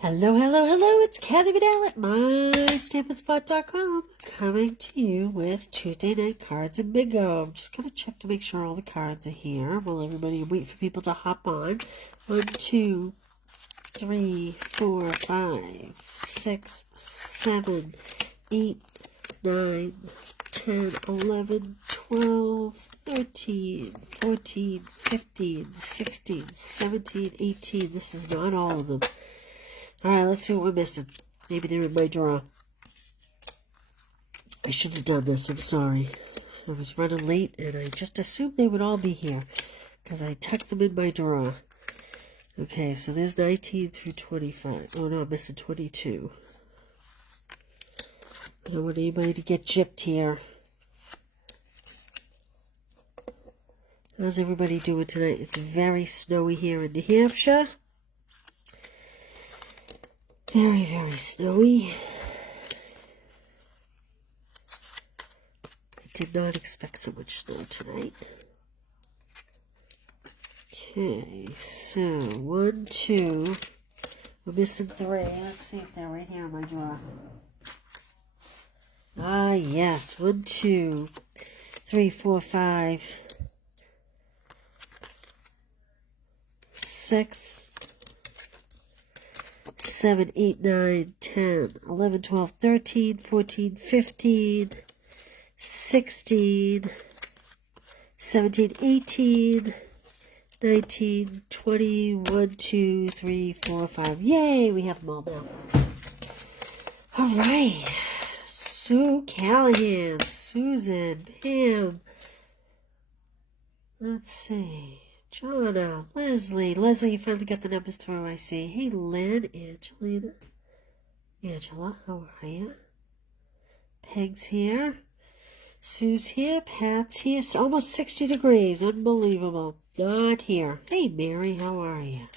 Hello, hello, hello, it's Kathy Vidal at MyStampandSpot.com coming to you with Tuesday Night Cards and Bingo. I'm just going to check to make sure all the cards are here while everybody wait for people to hop on. 1, 2, 3, 4, 5, 6, 7, 8, 9, 10, 11, 12, 13, 14, 15, 16, 17, 18. This is not all of them. Alright, let's see what we're missing. Maybe they're in my drawer. I should have done this, I'm sorry. I was running late and I just assumed they would all be here because I tucked them in my drawer. Okay, so there's 19 through 25. Oh no, I'm missing 22. I don't want anybody to get gypped here. How's everybody doing tonight? It's very snowy here in New Hampshire. Very, very snowy. I did not expect so much snow tonight. Okay, so 1, 2. We're missing 3. Let's see if they're right here in my drawer. Ah, yes. 1, 2, 3, 4, 5, 6. 7, 8, 9, 10, 11, 12, 13, 14, 15, 16, 17, 18, 19, 20, 1, 2, 3, 4, 5. Yay, we have them all now. All right. Sue Callahan, Susan, Pam. Let's see. Jonna, Leslie. Leslie, you finally got the numbers through, I see. Hey, Lynn, Angelina. Angela, how are you? Peg's here. Sue's here. Pat's here. It's almost 60 degrees. Unbelievable. Not here. Hey, Mary, how are you?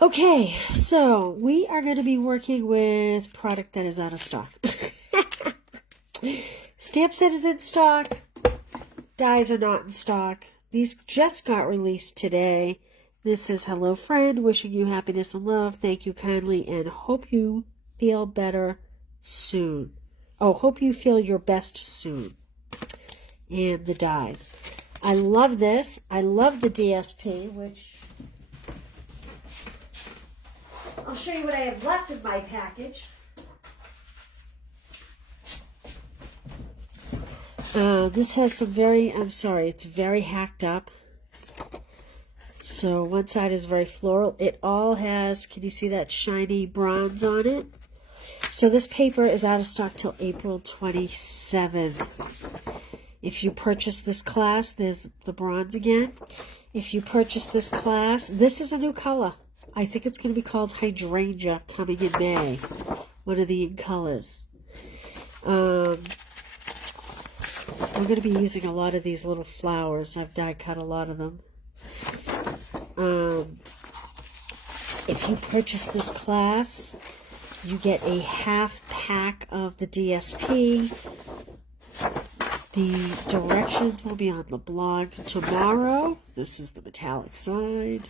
Okay, so we are going to be working with product that is out of stock. Stamp set is in stock. Dies are not in stock. These just got released today. This is Hello Friend, wishing you happiness and love. Thank you kindly and hope you feel better soon. Oh, hope you feel your best soon. And the dies. I love this. I love the DSP, which I'll show you what I have left in my package. This has some it's very hacked up. So one side is very floral. It all has, can you see that shiny bronze on it? So this paper is out of stock till April 27th. If you purchase this class, there's the bronze again. If you purchase this class, this is a new color. I think it's going to be called Hydrangea coming in May. One of the colors. I'm going to be using a lot of these little flowers. I've die cut a lot of them. If you purchase this class, you get a half pack of the DSP. The directions will be on the blog tomorrow. This is the metallic side.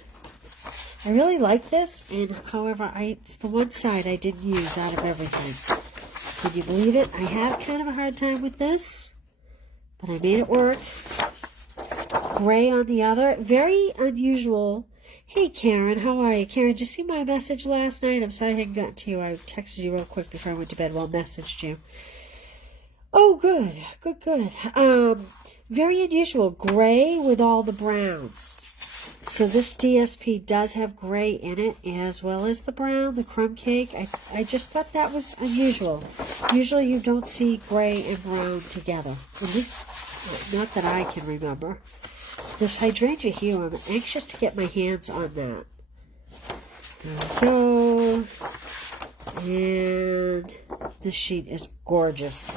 I really like this, and however, it's the one side I didn't use out of everything. Can you believe it? I have kind of a hard time with this, but I made it work. Gray on the other. Very unusual. Hey, Karen, how are you? Karen, did you see my message last night? I'm sorry I hadn't gotten to you. I texted you real quick before I went to bed. Well, messaged you. Oh, good. Good, good. Very unusual. Gray with all the browns. So this DSP does have gray in it, as well as the brown, the crumb cake. I just thought that was unusual. Usually you don't see gray and brown together. At least, not that I can remember. This hydrangea hue, I'm anxious to get my hands on that. There we go. And this sheet is gorgeous.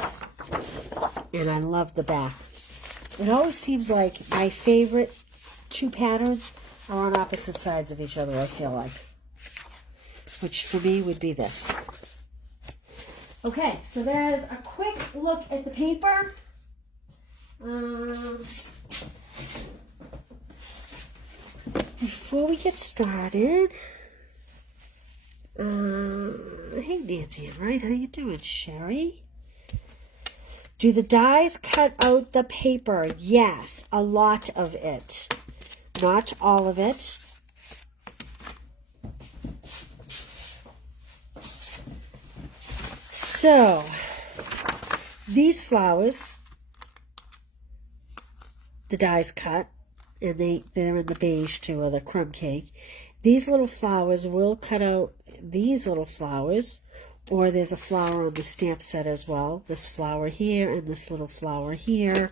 And I love the back. It always seems like my favorite two patterns are on opposite sides of each other, I feel like. Which for me would be this. Okay, so there's a quick look at the paper. Before we get started, Hey, Nancy and Wright, how you doing? Sherry? Do the dies cut out the paper? Yes, a lot of it. Not all of it. So, these flowers, the dies cut, and they're in the beige too, or the crumb cake. These little flowers will cut out these little flowers, or there's a flower on the stamp set as well. This flower here and this little flower here.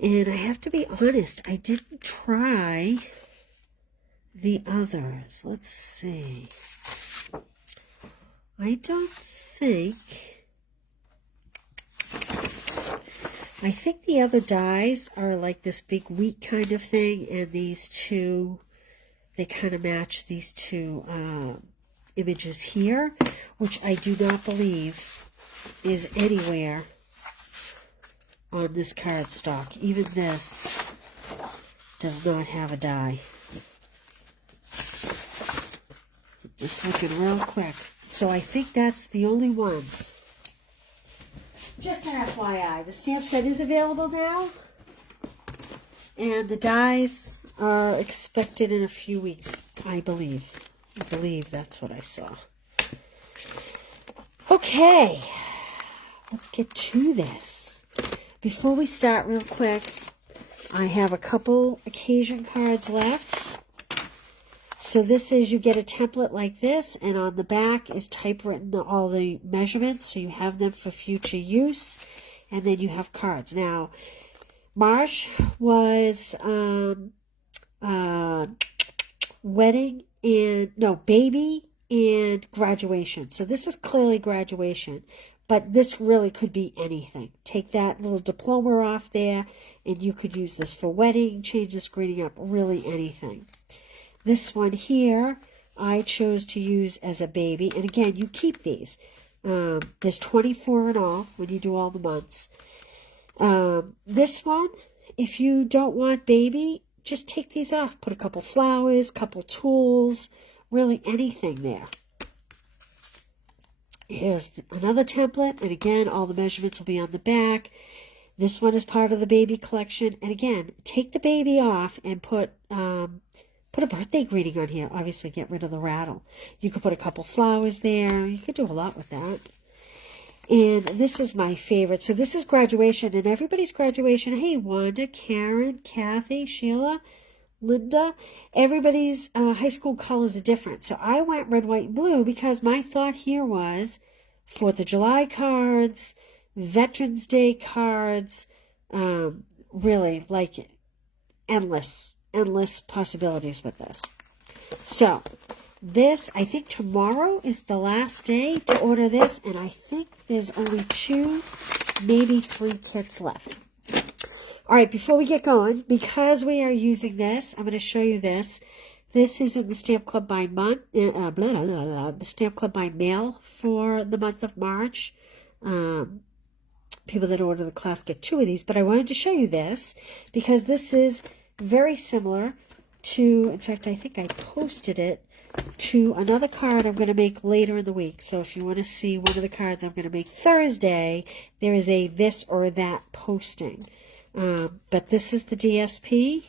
And I have to be honest, I didn't try the others. Let's see. I think the other dies are like this big wheat kind of thing, and these two, they kind of match these two images here, which I do not believe is anywhere on this cardstock. Even this does not have a die. Just looking real quick. So I think that's the only ones. Just an FYI, the stamp set is available now, and the dies are expected in a few weeks, I believe. I believe that's what I saw. Okay, let's get to this. Before we start real quick, I have a couple occasion cards left. So this is, you get a template like this, and on the back is typewritten all the measurements, so you have them for future use, and then you have cards. Now, March was baby and graduation. So this is clearly graduation, but this really could be anything. Take that little diploma off there, and you could use this for wedding, change this greeting up, really anything. This one here, I chose to use as a baby. And again, you keep these. There's 24 in all when you do all the months. This one, if you don't want baby, just take these off. Put a couple flowers, couple tools, really anything there. Here's another template. And again, all the measurements will be on the back. This one is part of the baby collection. And again, take the baby off and put a birthday greeting on here. Obviously, get rid of the rattle. You could put a couple flowers there. You could do a lot with that. And this is my favorite. So this is graduation, and everybody's graduation. Hey, Wanda, Karen, Kathy, Sheila, Linda. Everybody's high school colors are different. So I went red, white, and blue because my thought here was 4th of July cards, Veterans Day cards, really like endless possibilities with this. So this, I think tomorrow is the last day to order this, and I think there's only 2, maybe 3 kits left. All right, before we get going, because we are using this, I'm going to show you this. This is in the Stamp Club by month, Stamp Club by mail for the month of March. People that order the class get 2 of these, but I wanted to show you this because this is very similar to, in fact, I think I posted it to another card I'm going to make later in the week. So if you want to see one of the cards I'm going to make Thursday, there is a this or that posting. But this is the DSP.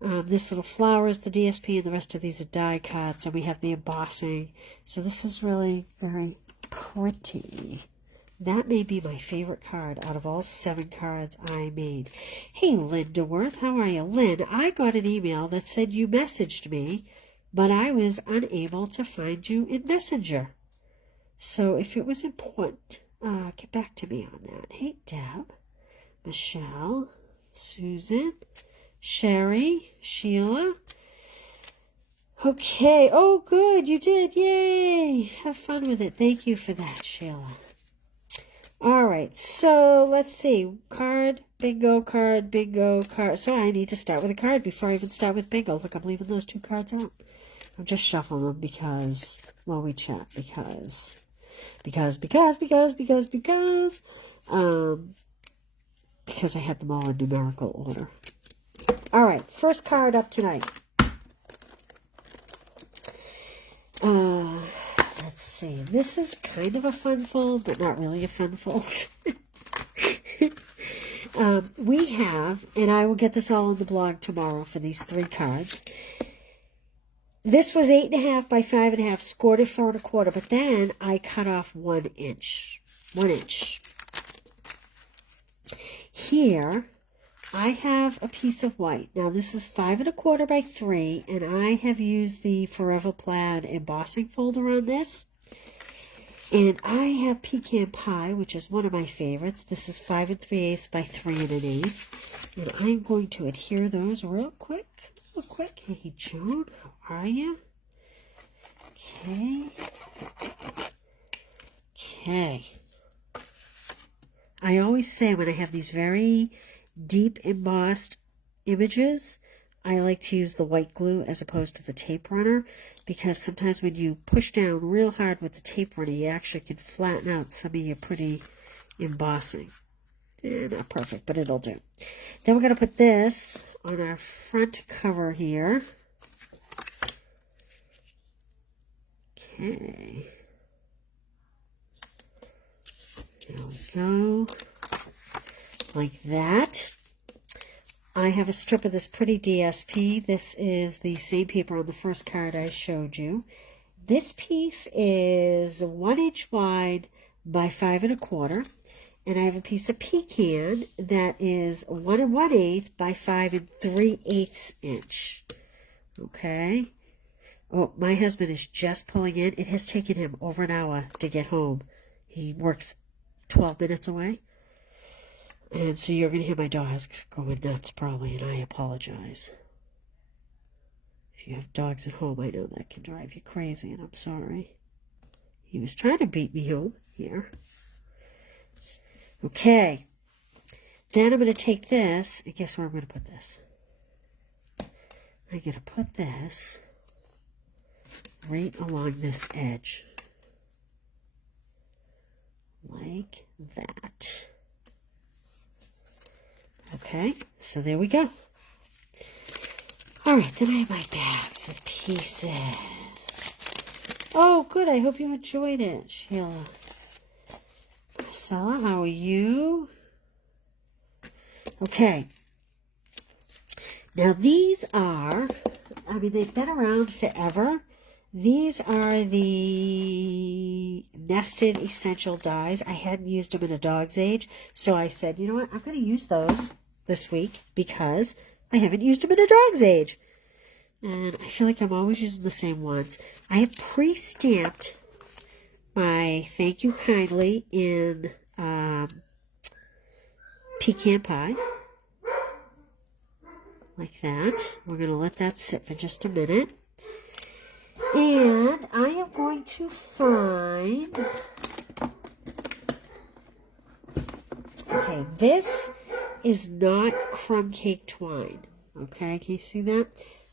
This little flower is the DSP, and the rest of these are die cuts, and we have the embossing. So this is really very pretty. That may be my favorite card out of all 7 cards I made. Hey, Linda Worth, how are you? Lynn, I got an email that said you messaged me, but I was unable to find you in Messenger. So if it was important, get back to me on that. Hey, Deb, Michelle, Susan, Sherry, Sheila. Okay. Oh, good. You did. Yay. Have fun with it. Thank you for that, Sheila. All right, so let's see. Card, bingo, card, bingo, card. So I need to start with a card before I even start with bingo. Look, I'm leaving those 2 cards out. I'm just shuffling them because, while we chat, because I had them all in numerical order. All right, first card up tonight. Let's see. This is kind of a fun fold, but not really a fun fold. We have, and I will get this all on the blog tomorrow for these 3 cards. This was 8.5 by 5.5, scored at 4 1/4, but then I cut off 1 inch. 1 inch. Here, I have a piece of white. Now, this is 5 1/4 by 3, and I have used the Forever Plaid embossing folder on this. And I have Pecan Pie, which is one of my favorites. This is 5 3/8 by 3 1/8. And I'm going to adhere those real quick. Real quick. Hey, Joan, how are you? Okay. Okay. I always say when I have these very deep embossed images, I like to use the white glue as opposed to the tape runner, because sometimes when you push down real hard with the tape runner, you actually can flatten out some of your pretty embossing. Not perfect, but it'll do. Then we're going to put this on our front cover here. Okay. There we go. Like that. I have a strip of this pretty DSP. This is the same paper on the first card I showed you. This piece is 1 inch wide by 5 1/4. And I have a piece of pecan that is 1 1/8 by 5 3/8 inch. Okay. Oh, my husband is just pulling in. It has taken him over an hour to get home. He works 12 minutes away. And so you're going to hear my dogs going nuts probably, and I apologize. If you have dogs at home, I know that can drive you crazy, and I'm sorry. He was trying to beat me home here. Okay. Then I'm going to take this, and guess where I'm going to put this? I'm going to put this right along this edge. Like that. Okay, so there we go. All right, then I have my bags with pieces. Oh, good. I hope you enjoyed it, Sheila. Marcella, how are you? Okay. Now, these are, I mean, they've been around forever. These are the nested essential dies. I hadn't used them in a dog's age, so I said, you know what, I'm going to use those this week because I haven't used them in a dog's age. And I feel like I'm always using the same ones. I have pre-stamped my thank you kindly in Pecan Pie. Like that. We're going to let that sit for just a minute. And I am going to find, okay, this is not crumb cake twine. Okay, can you see that?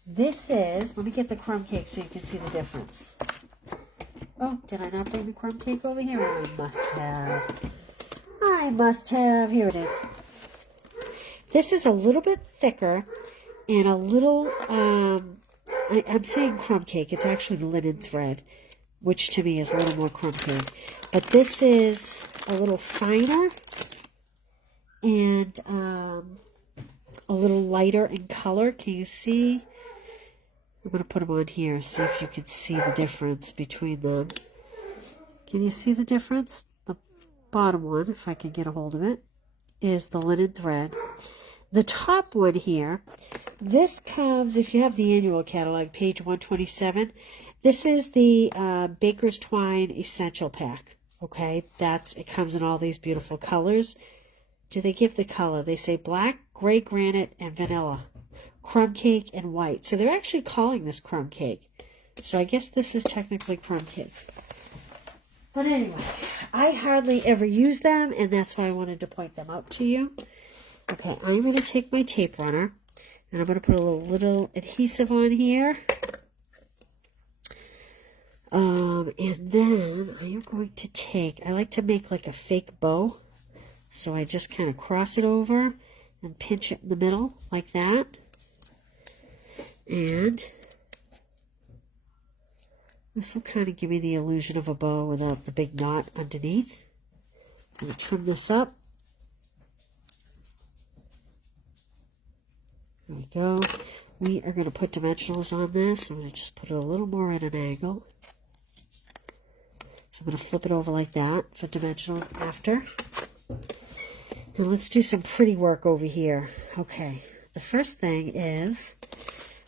This is, let me get the crumb cake so you can see the difference. Oh, did I not bring the crumb cake over here? I must have. I must have. Here it is. This is a little bit thicker and a little, I'm saying crumb cake. It's actually linen thread, which to me is a little more crumb cake. But this is a little finer and a little lighter in color. Can you see? I'm going to put them on here, see if you can see the difference between them. Can you see the difference? The bottom one, if I can get a hold of it, is the linen thread. The top one here, this comes, if you have the annual catalog, page 127. This is the Baker's Twine Essential Pack. Okay, it comes in all these beautiful colors. Do they give the color? They say black, gray granite, and vanilla. Crumb cake and white. So they're actually calling this crumb cake. So I guess this is technically crumb cake. But anyway, I hardly ever use them, and that's why I wanted to point them out to you. Okay, I'm going to take my tape runner, and I'm going to put a little adhesive on here. And then I am going to take, I like to make like a fake bow. So I just kind of cross it over and pinch it in the middle like that. And This will kind of give me the illusion of a bow without the big knot underneath. I'm going to trim this up. There we go. We are going to put dimensionals on this. I'm going to just put it a little more at an angle. So I'm going to flip it over like that for dimensionals after. And let's do some pretty work over here. Okay, the first thing is,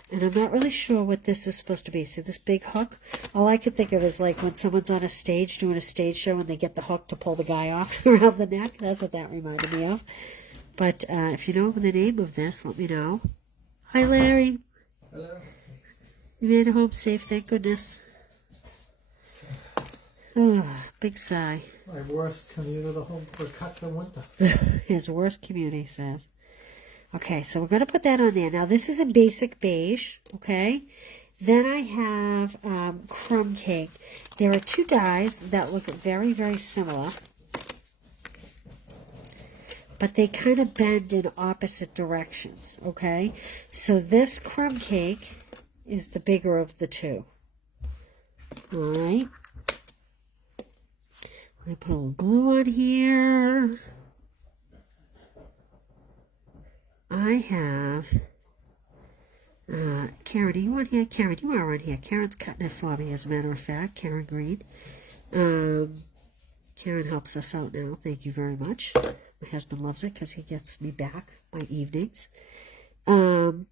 and I'm not really sure what this is supposed to be. See this big hook? All I could think of is like when someone's on a stage doing a stage show and they get the hook to pull the guy off around the neck. That's what that reminded me of. But if you know the name of this, let me know. Hi, Larry. Hello. You made it home safe, thank goodness. Oh, big sigh. My worst commute of the home for cut the winter. His worst commute, he says. Okay, so we're going to put that on there. Now, this is a basic beige, okay? Then I have crumb cake. There are two dyes that look very, very similar. But they kind of bend in opposite directions, okay? So this crumb cake is the bigger of the two. All right. I put a little glue on here. I have, Karen, are you on here? Karen, you are on here. Karen's cutting it for me, as a matter of fact. Karen Green. Karen helps us out now. Thank you very much. My husband loves it because he gets me back my evenings. Okay,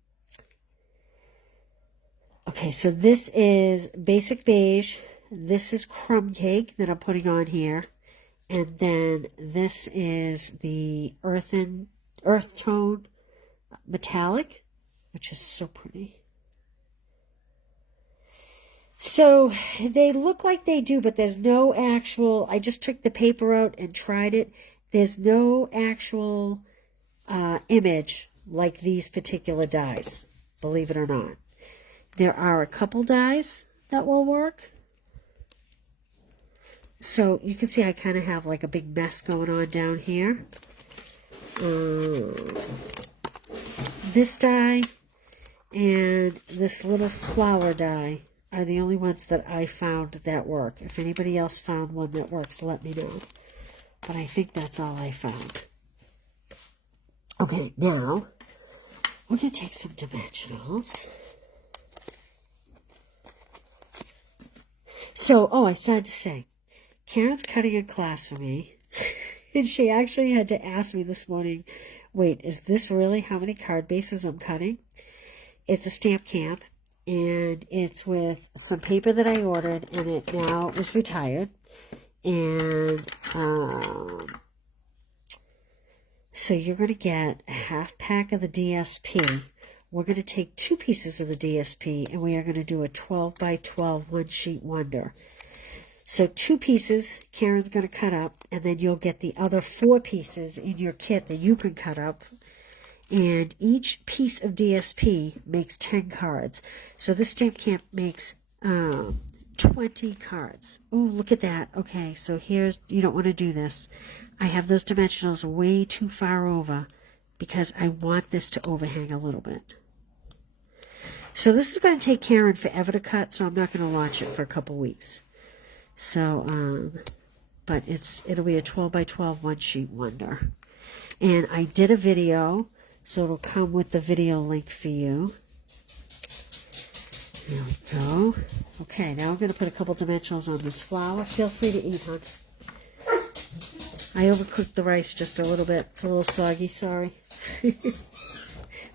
so this is basic beige. This is crumb cake that I'm putting on here. And then this is the earth tone metallic, which is so pretty. So they look like they do, but there's no actual, I just took the paper out and tried it. There's no actual image like these particular dyes, believe it or not. There are a couple dyes that will work. So you can see I kind of have like a big mess going on down here. This dye and this little flower dye are the only ones that I found that work. If anybody else found one that works, let me know. But I think that's all I found. Okay, now we're going to take some dimensionals. So, I started to say, Karen's cutting a class for me. And she actually had to ask me this morning, wait, is this really how many card bases I'm cutting? It's a stamp camp, and it's with some paper that I ordered, and it now is retired. And so you're going to get a half pack of the DSP. We're going to take 2 pieces of the DSP, and we are going to do a 12 by 12 one-sheet wonder. So 2 pieces Karen's going to cut up, and then you'll get the other 4 pieces in your kit that you can cut up. And each piece of DSP makes 10 cards. So this stamp camp makes 20 cards. Oh, look at that. Okay, so here's, you don't want to do this. I have those dimensionals way too far over because I want this to overhang a little bit. So this is going to take Karen forever to cut, so I'm not going to launch it for a couple weeks. So, but it'll be a 12 by 12 one-sheet wonder. And I did a video, so it'll come with the video link for you. There we go. Okay, now I'm going to put a couple dimensionals on this flour. Feel free to eat, hon. I overcooked the rice just a little bit. It's a little soggy, sorry. What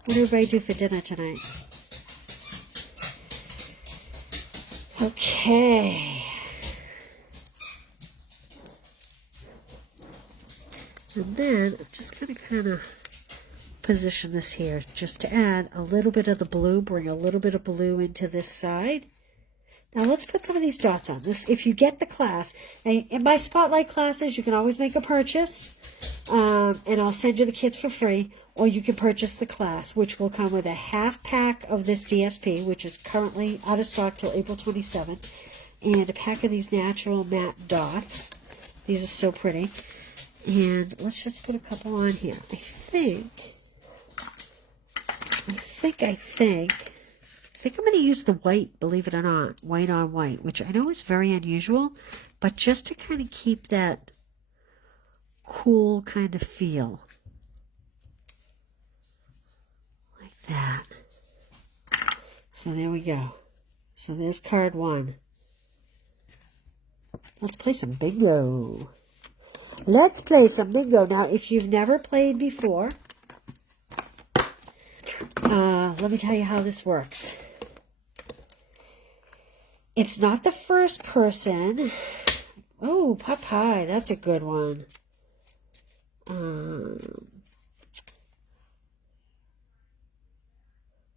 did everybody do for dinner tonight? Okay. And then I'm just going to kind of position this here just to add a little bit of the blue, bring a little bit of blue into this side. Now let's put some of these dots on this. If you get the class, in my spotlight classes, you can always make a purchase, and I'll send you the kits for free, or you can purchase the class, which will come with a half pack of this DSP, which is currently out of stock till April 27th, and a pack of these natural matte dots. These are so pretty. And let's just put a couple on here. I think think I'm going to use the white, believe it or not, white on white, which I know is very unusual, but just to kind of keep that cool kind of feel. Like that. So there we go. So there's card 1. Let's play some bingo. Let's play some bingo. Now, if you've never played before, let me tell you how this works. It's not the first person. Oh, pot pie. That's a good one.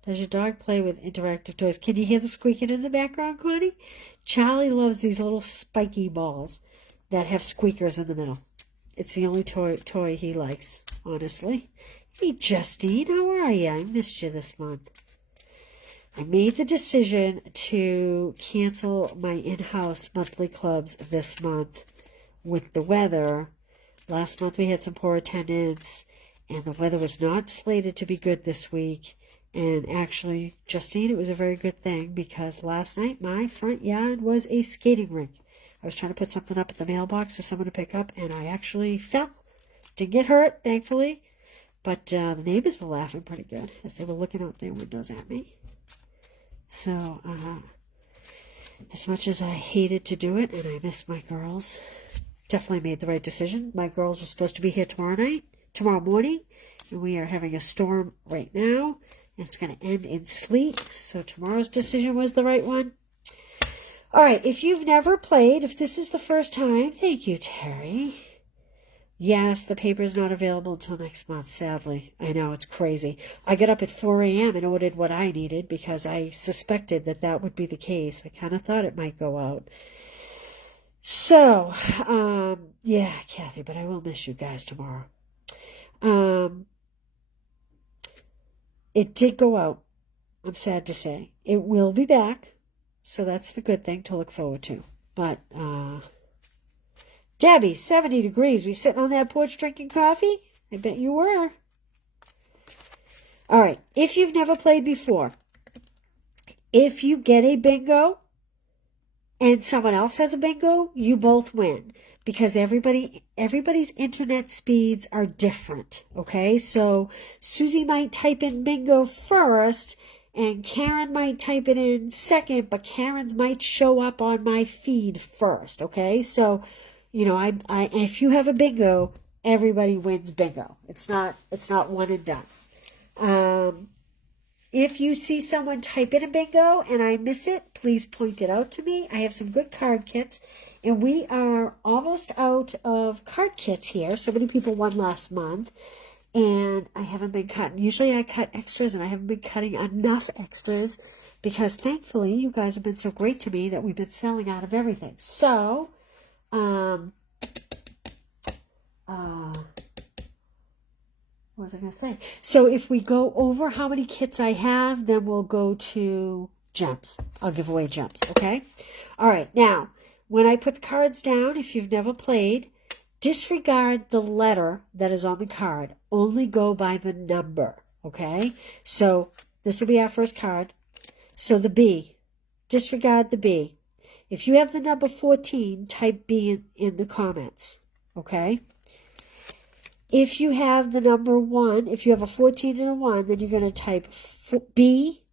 Does your dog play with interactive toys? Can you hear the squeaking in the background, Connie? Charlie loves these little spiky balls that have squeakers in the middle. It's the only toy he likes, honestly. Hey, Justine, how are you? I missed you this month. I made the decision to cancel my in-house monthly clubs this month with the weather. Last month we had some poor attendance, and the weather was not slated to be good this week. And actually, Justine, it was a very good thing because last night my front yard was a skating rink. I was trying to put something up at the mailbox for someone to pick up, and I actually fell. Didn't get hurt, thankfully, but the neighbors were laughing pretty good as they were looking out their windows at me. So, as much as I hated to do it, and I miss my girls, definitely made the right decision. My girls were supposed to be here tomorrow morning, and we are having a storm right now, and it's going to end in sleet, so tomorrow's decision was the right one. All right, if you've never played, if this is the first time, thank you, Terry. Yes, the paper is not available until next month, sadly. I know, it's crazy. I got up at 4 a.m. and ordered what I needed because I suspected that that would be the case. I kind of thought it might go out. So, yeah, Kathy, but I will miss you guys tomorrow. It did go out, I'm sad to say. It will be back, so that's the good thing to look forward to. But, Debbie, 70 degrees. We sitting on that porch drinking coffee? I bet you were. All right. If you've never played before, if you get a bingo and someone else has a bingo, you both win because everybody's internet speeds are different. Okay. So Susie might type in bingo first and Karen might type it in second, but Karen's might show up on my feed first. Okay. So, you know, if you have a bingo, everybody wins bingo. It's not one and done. If you see someone type in a bingo and I miss it, please point it out to me. I have some good card kits, and we are almost out of card kits here. So many people won last month, and I haven't been cutting. Usually I cut extras, and I haven't been cutting enough extras because thankfully you guys have been so great to me that we've been selling out of everything. So, what was I going to say? So if we go over how many kits I have, then we'll go to gems. I'll give away gems, okay? All right, now, when I put the cards down, if you've never played, disregard the letter that is on the card. Only go by the number, okay? So this will be our first card. So the B, disregard the B. If you have the number 14, type B in the comments, okay? If you have the number 1, if you have a 14 and a 1, then you're going to type B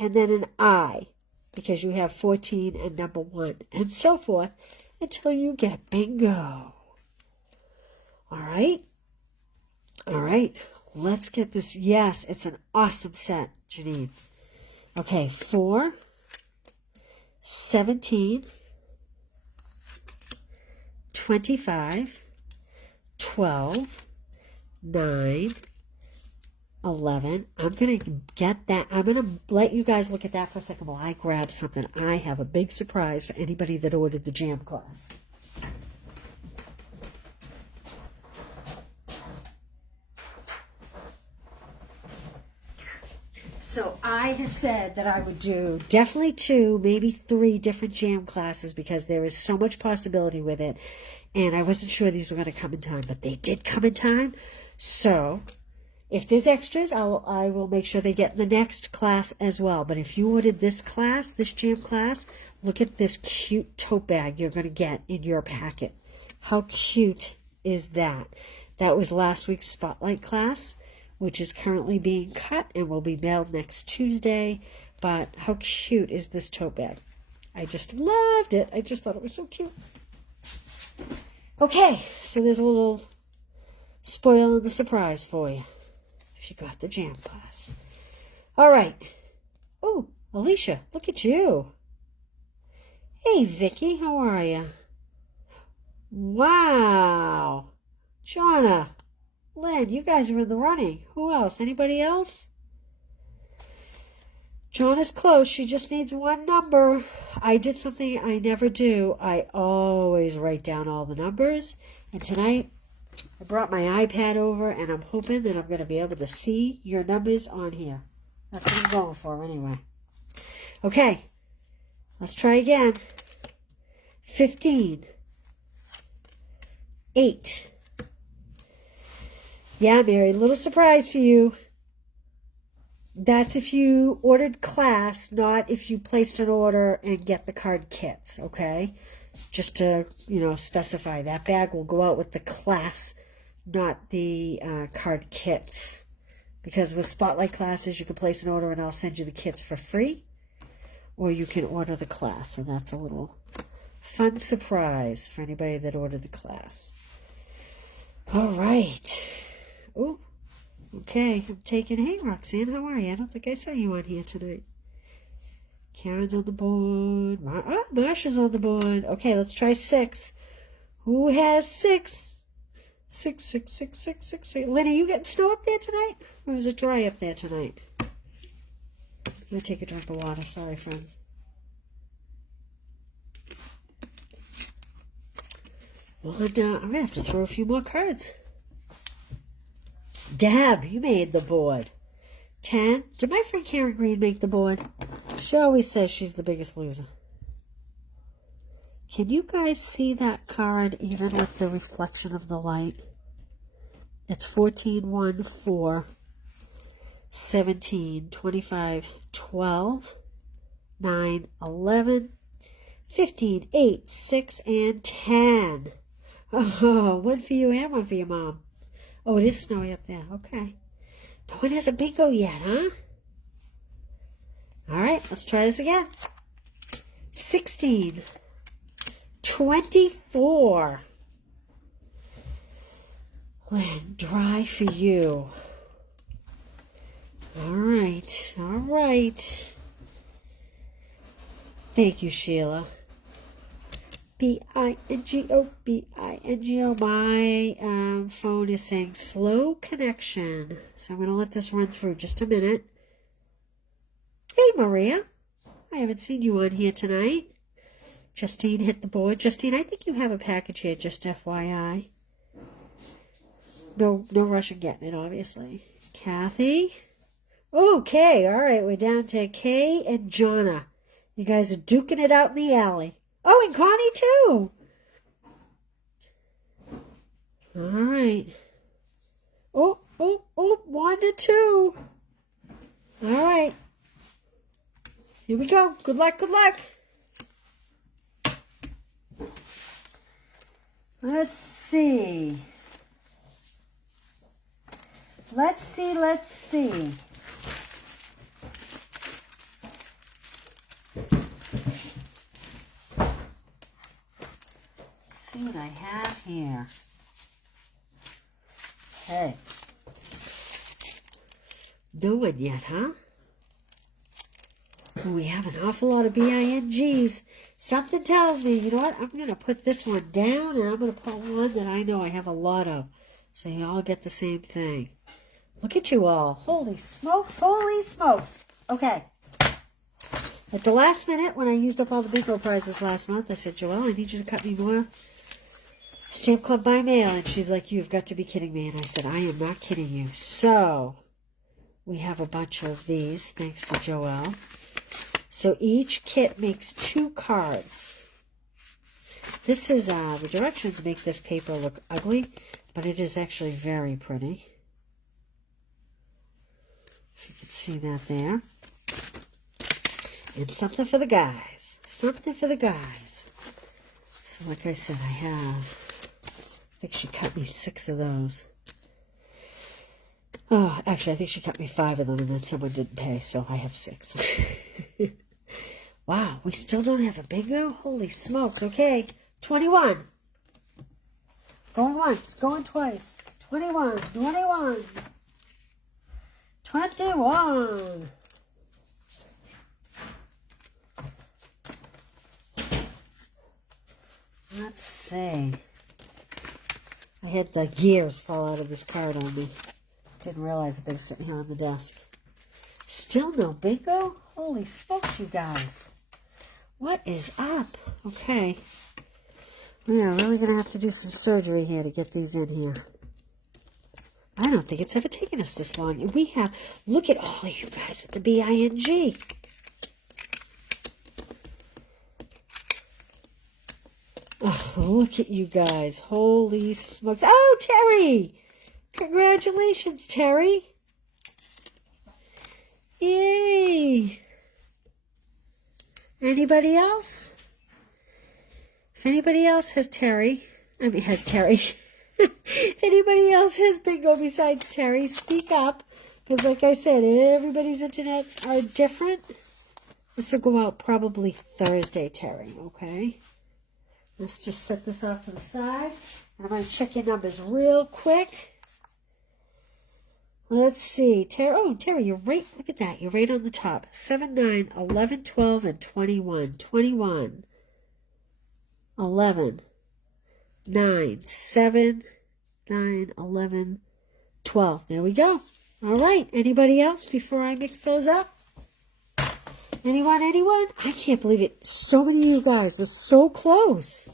and then an I because you have 14 and number 1 and so forth until you get bingo. All right? All right. Let's get this. Yes, it's an awesome set, Janine. Okay, 4, 17, 25, 12, 9, 11. I'm going to get that. I'm going to let you guys look at that for a second while I grab something. I have a big surprise for anybody that ordered the jam class. So I had said that I would do definitely 2, maybe 3 different jam classes because there is so much possibility with it. And I wasn't sure these were going to come in time, but they did come in time. So If there's extras, I will make sure they get in the next class as well. But if you ordered this class, this jam class, look at this cute tote bag you're going to get in your packet. How cute is that? That was last week's Spotlight class, which is currently being cut and will be mailed next Tuesday. But how cute is this tote bag? I just loved it. I just thought it was so cute. Okay, so there's a little spoil and the surprise for you. If you got the jam class. All right. Oh, Alicia, look at you. Hey, Vicky, how are you? Wow. Shauna, Lynn, you guys are in the running. Who else? Anybody else? Shauna's close. She just needs one number. I did something I never do. I always write down all the numbers. And tonight, I brought my iPad over, and I'm hoping that I'm going to be able to see your numbers on here. That's what I'm going for anyway. Okay, let's try again. 15. 8. Yeah, Mary, little surprise for you. That's if you ordered class, not if you placed an order and get the card kits, okay? Just to, specify. That bag will go out with the class, not the card kits. Because with Spotlight classes, you can place an order and I'll send you the kits for free. Or you can order the class. And that's a little fun surprise for anybody that ordered the class. All right. Oh, okay. I'm taking, hey, Roxanne, how are you? I don't think I saw you on here tonight. Karen's on the board. Marsha's on the board. Okay, let's try 6. Who has 6? 6, 6, 6, 6, 6, 6. Lenny, you getting snow up there tonight? Or is it dry up there tonight? I'm going to take a drink of water. Sorry, friends. Well, I'm going to have to throw a few more cards. Deb, you made the board. 10. Did my friend Karen Green make the board? She always says she's the biggest loser. Can you guys see that card even with the reflection of the light? It's 14, 1, 4, 17, 25, 12, 9, 11, 15, 8, 6, and 10. Oh, one for you and one for your mom. Oh, it is snowy up there. Okay. No one has a bingo yet, huh? All right, let's try this again. 16. 24. Lynn, dry for you. All right, all right. Thank you, Sheila. B-I-N-G-O, B-I-N-G-O. My phone is saying slow connection. So I'm going to let this run through just a minute. Hey, Maria. I haven't seen you on here tonight. Justine hit the board. Justine, I think you have a package here, just FYI. No rush in getting it, obviously. Kathy. Okay, all right. We're down to Kay and Jonna. You guys are duking it out in the alley. Oh, and Connie, too. All right. Oh, 1 to 2. All right. Here we go. Good luck, good luck. Let's see. Let's see. Let's see what I have here. Okay. No one yet, huh? Oh, we have an awful lot of BINGs. Something tells me, you know what? I'm going to put this one down and I'm going to put one that I know I have a lot of. So you all get the same thing. Look at you all. Holy smokes. Holy smokes. Okay. At the last minute, when I used up all the bingo prizes last month, I said, Joelle, I need you to cut me more Stamp Club by mail. And she's like, you've got to be kidding me. And I said, I am not kidding you. So we have a bunch of these, thanks to Joelle. So each kit makes 2 cards. This is, the directions make this paper look ugly, but it is actually very pretty. see that there. And something for the guys. Something for the guys. So like I said, I think she cut me 6 of those. Oh, actually, I think she cut me 5 of them, and then someone didn't pay, so I have 6. Wow, we still don't have a bingo? Holy smokes. Okay, 21. Going once, going twice. 21, 21. 21. Let's see. I had the gears fall out of this card on me. Didn't realize that they were sitting here on the desk. Still no bingo? Holy smokes, you guys. What is up? Okay. We are really going to have to do some surgery here to get these in here. I don't think it's ever taken us this long. And we have, look at all of you guys with the BING. Oh, look at you guys. Holy smokes. Oh, Terry! Congratulations, Terry. Yay! Anybody else? If anybody else has Terry, if anybody else has bingo besides Terry, speak up. Because like I said, everybody's internets are different. This will go out probably Thursday, Terry, okay? Let's just set this off to the side. And I'm going to check your numbers real quick. Let's see. Terry, you're right. Look at that. You're right on the top. 7, 9, 11, 12, and 21. 21, 11, 9, 7, 9, 11, 12. There we go. All right. Anybody else before I mix those up? Anyone? I can't believe it. So many of you guys were so close.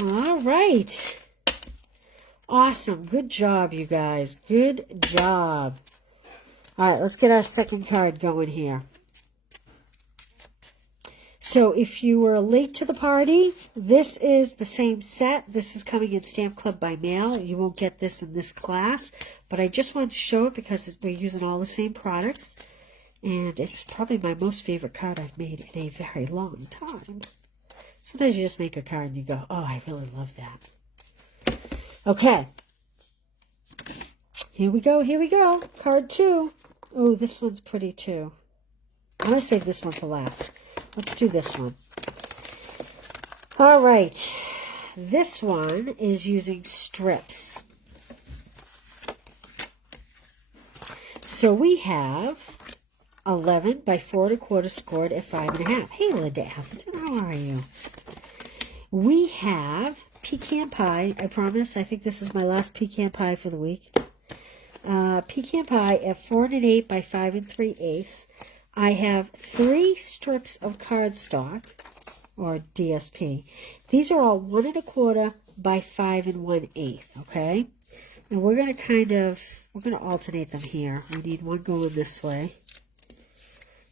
All right. Awesome. Good job, you guys. Good job. All right, let's get our second card going here. So if you were late to the party, this is the same set. This is coming in Stamp Club by mail. You won't get this in this class, but I just wanted to show it because we're using all the same products. And it's probably my most favorite card I've made in a very long time. Sometimes you just make a card and you go, oh, I really love that. Okay. Here we go. Card 2. Oh, this one's pretty too. I'm going to save this one for last. Let's do this one. All right. This one is using strips. So we have 11 by 4 1/4 scored at 5 1/2. Hey, Linda Atherton, how are you? We have pecan pie. I promise. I think this is my last pecan pie for the week. Pecan pie at 4 1/8 by 5 3/8. I have 3 strips of cardstock, or DSP. These are all 1 1/4 by 5 1/8. Okay, and we're gonna alternate them here. We need one going this way.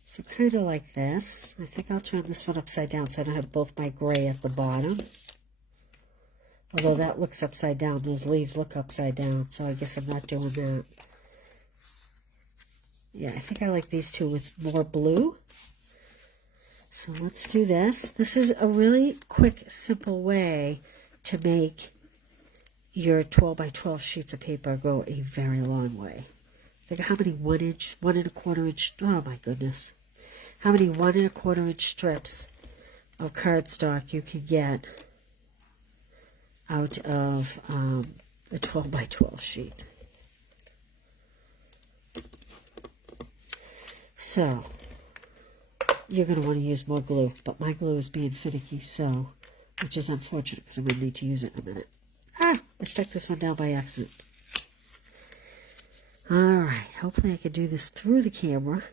So kind of like this. I think I'll turn this one upside down so I don't have both my gray at the bottom. Although that looks upside down. Those leaves look upside down. So I guess I'm not doing that. Yeah, I think I like these two with more blue. So let's do this. This is a really quick, simple way to make your 12 by 12 sheets of paper go a very long way. Think of how many 1 inch, 1 1/4 inch, oh my goodness. How many 1 1/4 inch strips of cardstock you can get out of a 12 by 12 sheet. So, you're going to want to use more glue, but my glue is being finicky, so, which is unfortunate because I'm going to need to use it in a minute. I stuck this one down by accident. Alright, hopefully I can do this through the camera.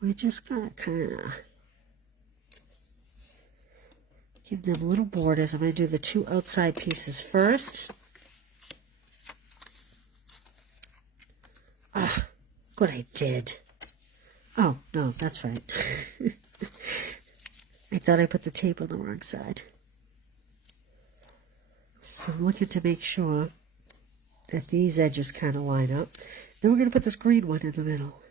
We're just going to kind of give them little borders. I'm going to do the 2 outside pieces first. Ah, good, I did. Oh, no, that's right. I thought I put the tape on the wrong side. So I'm looking to make sure that these edges kind of line up. Then we're going to put this green one in the middle.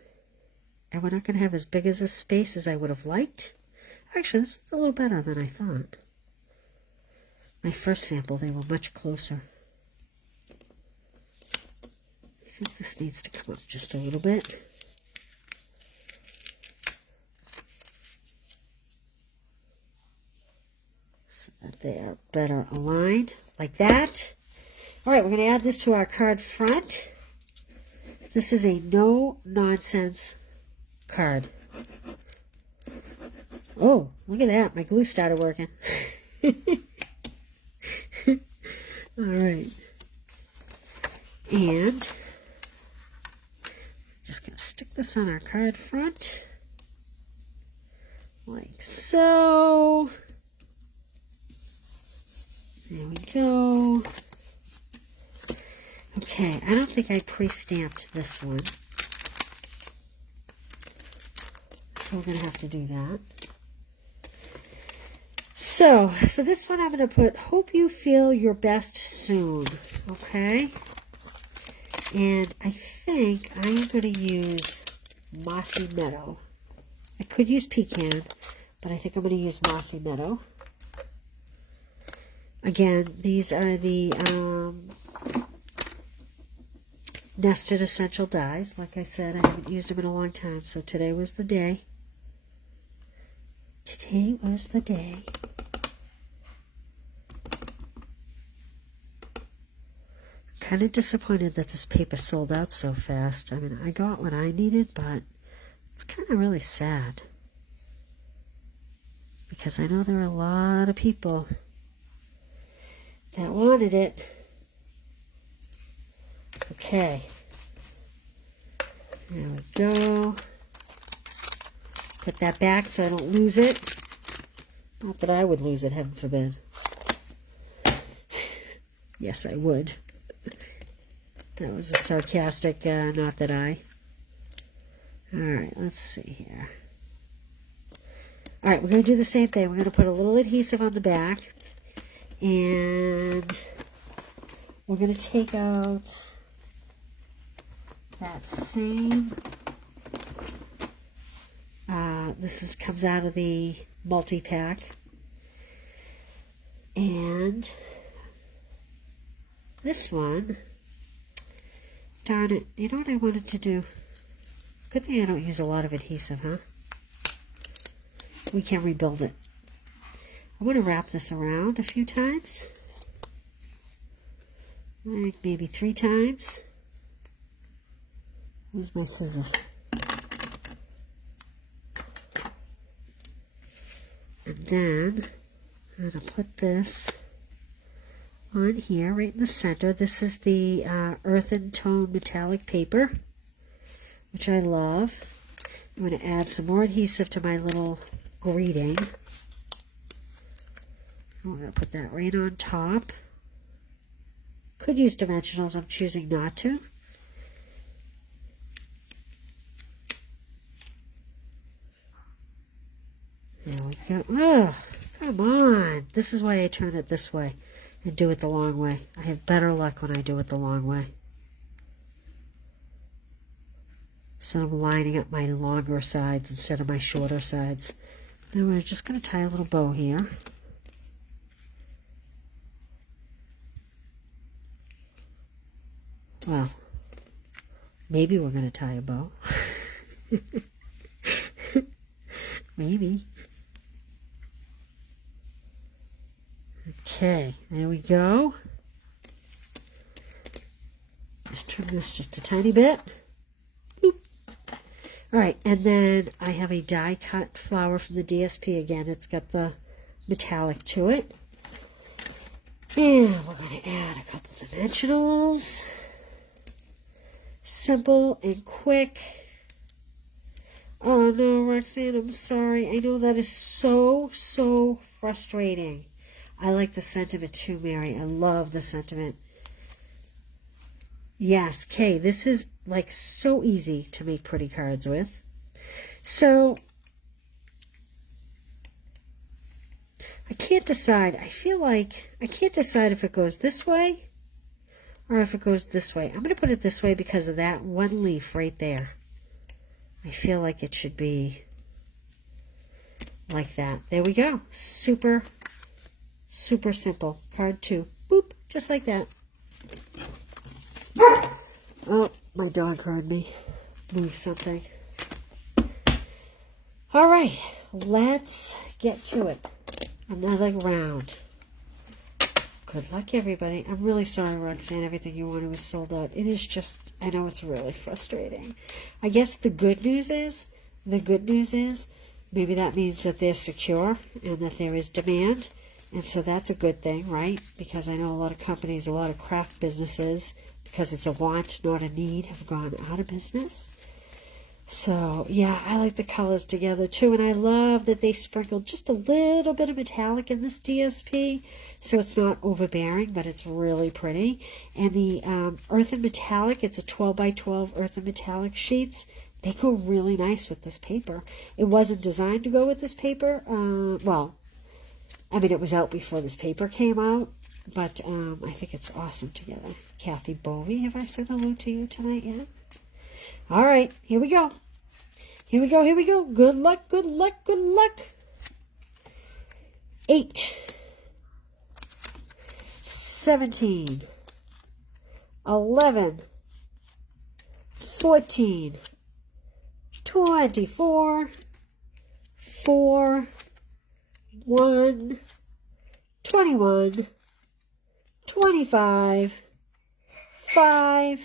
And we're not going to have as big as a space as I would have liked. Actually, this one's a little better than I thought. My first sample, they were much closer. I think this needs to come up just a little bit. So that they are better aligned, like that. All right, we're going to add this to our card front. This is a no-nonsense card. Oh, look at that. My glue started working. All right. And just going to stick this on our card front. Like so. There we go. Okay, I don't think I pre-stamped this one. So we're going to have to do that. So, for this one, I'm going to put, hope you feel your best soon. Okay? And I think I'm going to use Mossy Meadow. I could use Pecan, but I think I'm going to use Mossy Meadow. Again, these are the nested essential dyes. Like I said, I haven't used them in a long time, so today was the day. Today was the day. I'm kind of disappointed that this paper sold out so fast. I mean, I got what I needed, but it's kind of really sad. Because I know there are a lot of people that wanted it. Okay. There we go. Put that back so I don't lose it. Not that I would lose it, heaven forbid. Yes, I would. That was a sarcastic, not that I. Alright, let's see here. Alright, we're going to do the same thing. We're going to put a little adhesive on the back. And we're going to take out that same, this comes out of the multi-pack, and this one, darn it, you know what I wanted to do? Good thing I don't use a lot of adhesive, huh? We can rebuild it. I want to wrap this around a few times, like maybe 3 times. Where's my scissors? And then I'm going to put this on here, right in the center. This is the earthen tone metallic paper, which I love. I'm going to add some more adhesive to my little greeting. I'm going to put that right on top. Could use dimensionals, I'm choosing not to. There we go. Oh, come on. This is why I turn it this way and do it the long way. I have better luck when I do it the long way. So I'm lining up my longer sides instead of my shorter sides. Then we're just going to tie a little bow here. Well, maybe we're going to tie a bow. Maybe. Okay, there we go. Just trim this just a tiny bit. Boop. All right, and then I have a die cut flower from the DSP again. It's got the metallic to it. And we're going to add a couple dimensionals. Simple and quick. Oh no, Roxanne, I'm sorry. I know that is so frustrating. I like the sentiment too, Mary. I love the sentiment. Yes, Kay, this is like so easy to make pretty cards with. So, I can't decide. I feel like I can't decide if it goes this way or if it goes this way. I'm going to put it this way because of that one leaf right there. I feel like it should be like that. There we go. Super, super simple. Card 2. Boop. Just like that. Oh, my dog heard me move something. All right. Let's get to it. Another round. Good luck, everybody. I'm really sorry, Roxanne. Everything you wanted was sold out. It is just, I know it's really frustrating. I guess the good news is, maybe that means that they're secure and that there is demand. And so that's a good thing, right? Because I know a lot of companies, a lot of craft businesses, because it's a want, not a need, have gone out of business. So, yeah, I like the colors together, too. And I love that they sprinkled just a little bit of metallic in this DSP. So it's not overbearing, but it's really pretty. And the earth and metallic, it's a 12 by 12 earth and metallic sheets. They go really nice with this paper. It wasn't designed to go with this paper. Well, I mean, it was out before this paper came out. But I think it's awesome together. Kathy Bovey, have I said hello to you tonight yet? All right, here we go. Here we go, here we go. Good luck, good luck, good luck. 8, 17, 11, 14, 24, 4, 1, 21, 25, 5,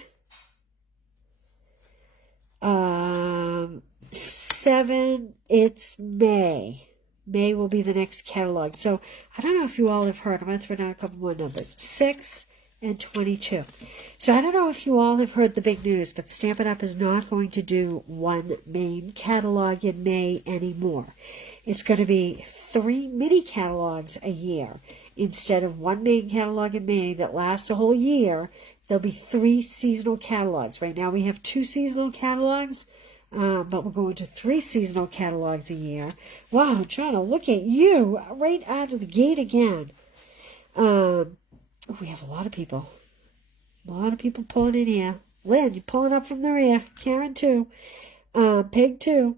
7, it's May. May will be the next catalog. So I don't know if you all have heard. I'm going to throw down a couple more numbers. 6 and 22. So I don't know if you all have heard the big news, but Stampin' Up! Is not going to do one main catalog in May anymore. It's going to be 3 mini catalogs a year. Instead of one main catalog in May that lasts a whole year, there'll be 3 seasonal catalogs. Right now we have 2 seasonal catalogs, but we're going to 3 seasonal catalogs a year. Wow, Jonna, look at you, right out of the gate again. We have a lot of people. A lot of people pulling in here. Lynn, you're pulling up from the rear. Karen, too. Peg, too.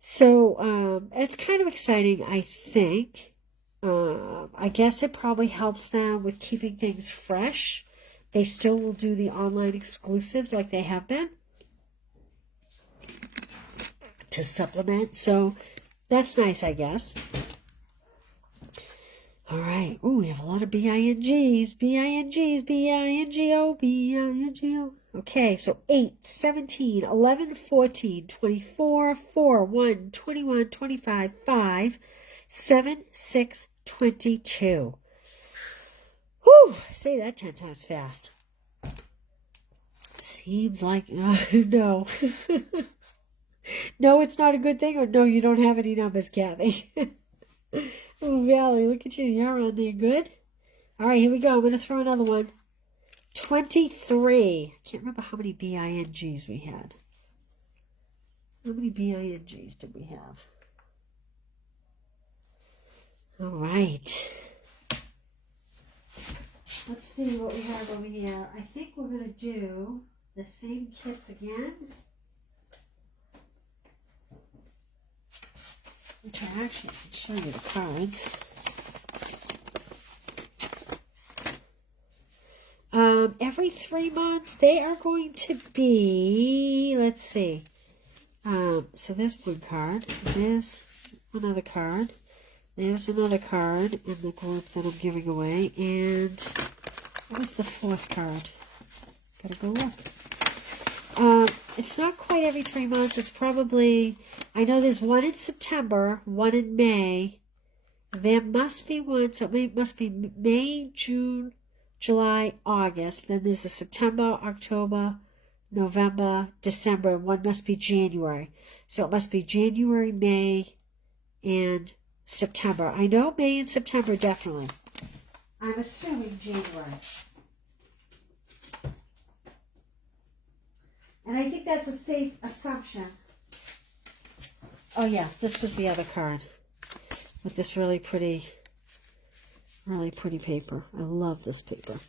So, it's kind of exciting, I think. I guess it probably helps them with keeping things fresh. They still will do the online exclusives like they have been to supplement. So that's nice, I guess. All right. Ooh, we have a lot of B-I-N-Gs, B-I-N-Gs, B-I-N-G-O, B-I-N-G-O. Okay, so 8, 17, 11, 14, 24, 4, 1, 21, 25, 5, 7, 6, 22. Whew, say that 10 times fast. Seems like, no. No, it's not a good thing, or no, you don't have any numbers, Kathy. Oh, Valerie, look at you. You're on there. Good. All right, here we go. I'm going to throw another one. 23. I can't remember how many B-I-N-Gs we had. How many B-I-N-Gs did we have? All right. Let's see what we have over here. I think we're going to do the same kits again. Which I actually can show you the cards. Every 3 months, they are going to be, let's see. So there's one card. There's another card. There's another card in the group that I'm giving away. And what was the 4th card? Gotta go look. It's not quite every 3 months. It's probably, I know there's one in September, one in May. There must be one, so it must be May, June, July, August. Then there's a September, October, November, December, and one must be January. So it must be January, May, and September. I know May and September definitely. I'm assuming January. And I think that's a safe assumption. Oh yeah, this was the other card. With this really pretty paper. I love this paper.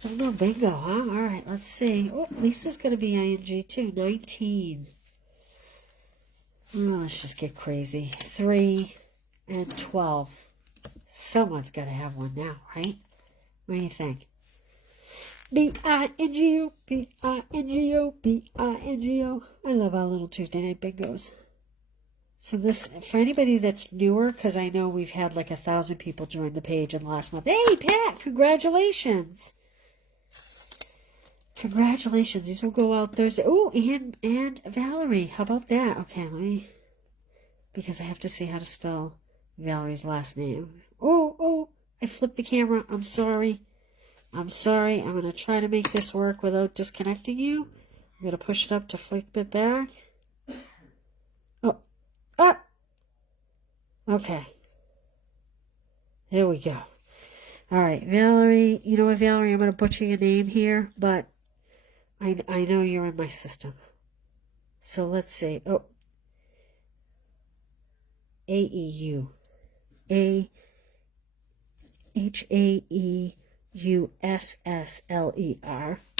Still no bingo, huh? All right, let's see. Oh, Lisa's going to be ING too. 19. Oh, let's just get crazy. 3 and 12. Someone's got to have one now, right? What do you think? B-I-N-G-O, B-I-N-G-O, B-I-N-G-O. I love our little Tuesday night bingos. So this, for anybody that's newer, because I know we've had like 1,000 people join the page in the last month. Hey, Pat, congratulations. Congratulations. These will go out Thursday. Oh, and Valerie. How about that? Okay, let me, because I have to see how to spell Valerie's last name. Oh, I flipped the camera. I'm sorry. I'm going to try to make this work without disconnecting you. I'm going to push it up to flip it back. Oh, ah. Okay. There we go. All right, Valerie. You know what, Valerie? I'm going to butcher your name here, but I know you're in my system. So let's see. Oh. A-E-U. A-H-A-E-U-S-S-L-E-R.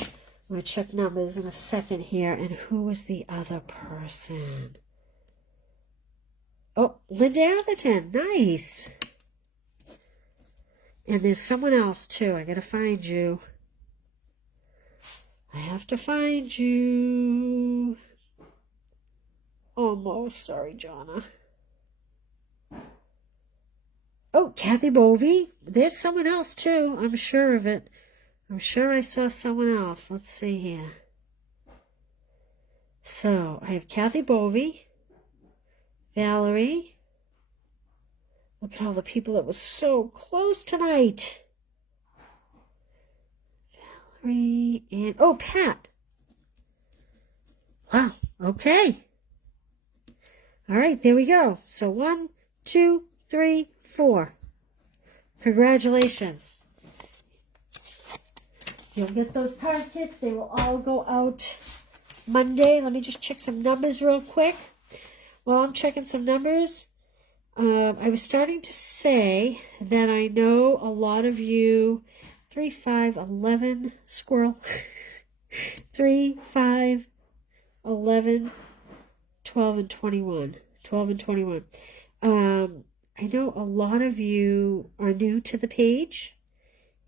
I'm going to check numbers in a second here. And who was the other person? Oh, Linda Atherton. Nice. And there's someone else, too. I got to find you. I have to find you. Almost. Sorry, Jonna. Oh, Kathy Bovey. There's someone else, too. I'm sure of it. I'm sure I saw someone else. Let's see here. So, I have Kathy Bovey. Valerie. Look at all the people that was so close tonight. Valerie and... Oh, Pat. Wow. Okay. All right, there we go. So 1, 2, 3, 4. Congratulations. You'll get those card kits. They will all go out Monday. Let me just check some numbers real quick. While I'm checking some numbers, I was starting to say that I know a lot of you, 3, 5, 11, squirrel, 3, 5, 11, 12, and 21. 12 and 21. I know a lot of you are new to the page,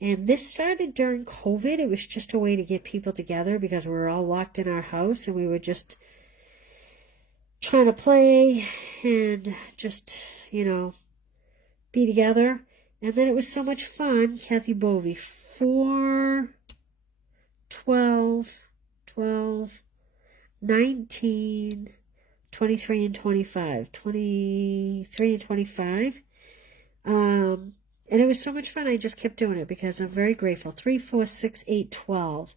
and this started during COVID. It was just a way to get people together because we were all locked in our house and we were just trying to play and just, be together. And then it was so much fun. Kathy Bovey, 4, 12, 19, 23 and 25. 23 and 25. And it was so much fun. I just kept doing it because I'm very grateful. 3, 4, 6, 8, 12.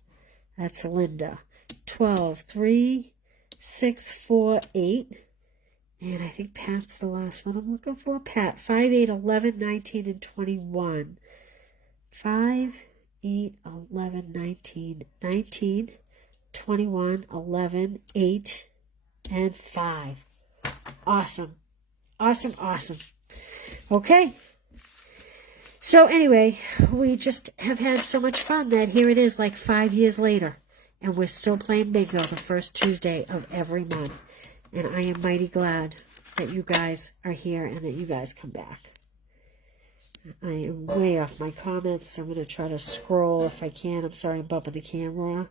That's Linda. 12, 3, 6, 4, 8. And I think Pat's the last one I'm looking for. Pat. 5, 8, 11, 19, and 21. 5, 8, 11, 19, 21, 11, 8, and 5. Awesome. Okay. So anyway, we just have had so much fun that here it is like 5 years later. And we're still playing bingo the first Tuesday of every month. And I am mighty glad that you guys are here and that you guys come back. I am way off my comments, so I'm going to try to scroll if I can. I'm sorry I'm bumping the camera.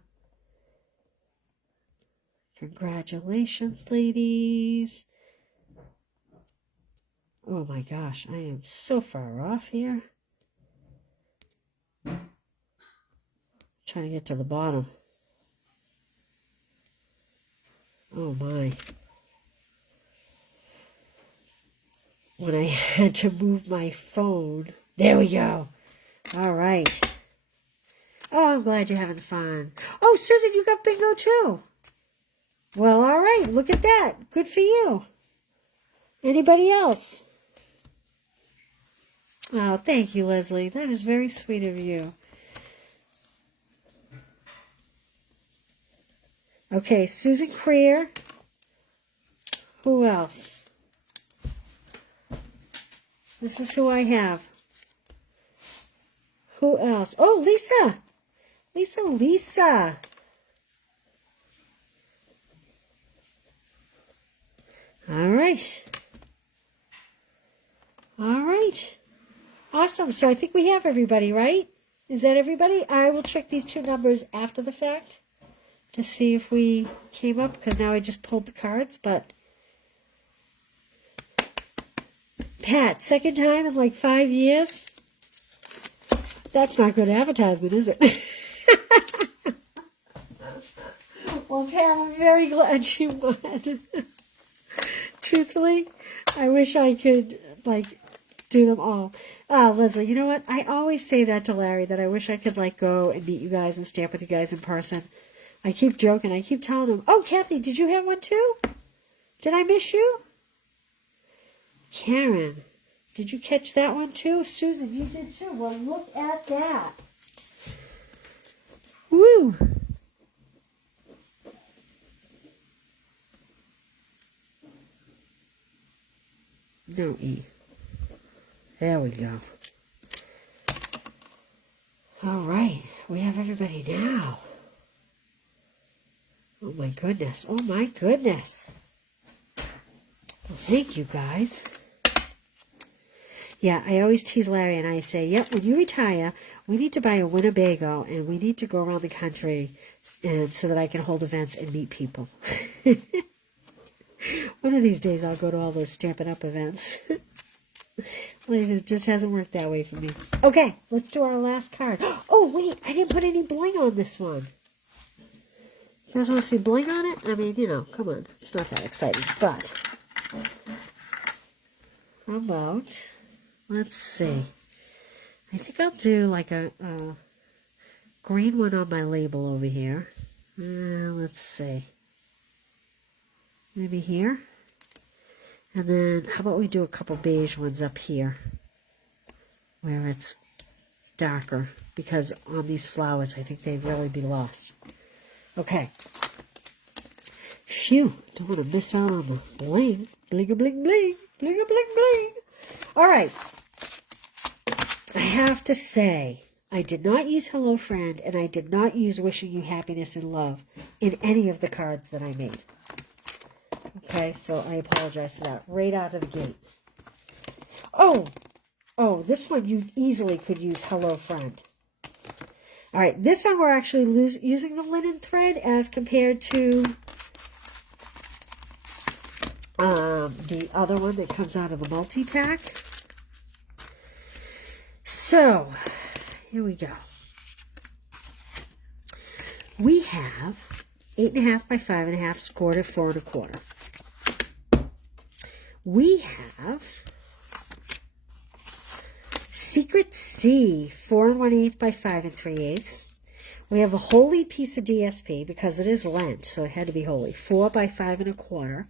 Congratulations, ladies. Oh my gosh, I am so far off here. Trying to get to the bottom. Oh my. When I had to move my phone. There we go. All right. Oh, I'm glad you're having fun. Oh, Susan, you got bingo too. Well, all right. Look at that. Good for you. Anybody else? Oh, thank you, Leslie. That is very sweet of you. Okay, Susan Creer. Who else? This is who I have. Who else? Oh, Lisa. Lisa. All right. Awesome. So I think we have everybody, right? Is that everybody? I will check these two numbers after the fact to see if we came up, because now I just pulled the cards, but Pat, second time in like 5 years? That's not good advertisement, is it? Well, Pat, I'm very glad she won. Truthfully, I wish I could, like, do them all. Leslie, you know what? I always say that to Larry, that I wish I could, like, go and meet you guys and stamp with you guys in person. I keep joking. I keep telling him, oh, Kathy, did you have one too? Did I miss you? Karen, did you catch that one too? Susan, you did too. Well, look at that. Woo! No E. There we go. All right. We have everybody now. Oh my goodness. Oh my goodness. Well, thank you guys. Yeah, I always tease Larry and I say, yep, when you retire, we need to buy a Winnebago and we need to go around the country and so that I can hold events and meet people. One of these days I'll go to all those Stampin' Up events. It just hasn't worked that way for me. Okay, let's do our last card. Oh, wait, I didn't put any bling on this one. You guys want to see bling on it? I mean, you know, come on. It's not that exciting, but how about, let's see. I think I'll do like a green one on my label over here. Let's see. Maybe here. And then how about we do a couple beige ones up here where it's darker, because on these flowers I think they'd really be lost. Okay. Phew, don't want to miss out on the bling. Bling-a-bling-bling. Bling-a-bling-bling. All right. I have to say, I did not use Hello Friend, and I did not use Wishing You Happiness and Love in any of the cards that I made. Okay, so I apologize for that. Right out of the gate. Oh, this one you easily could use Hello Friend. All right, this one we're actually using the linen thread as compared to the other one that comes out of the multi-pack. So, here we go. We have 8.5 by 5.5 scored at 4 1/4. We have Secret C, 4 1/8 by 5 3/8. We have a holy piece of DSP because it is Lent, so it had to be holy. 4 by 5 1/4.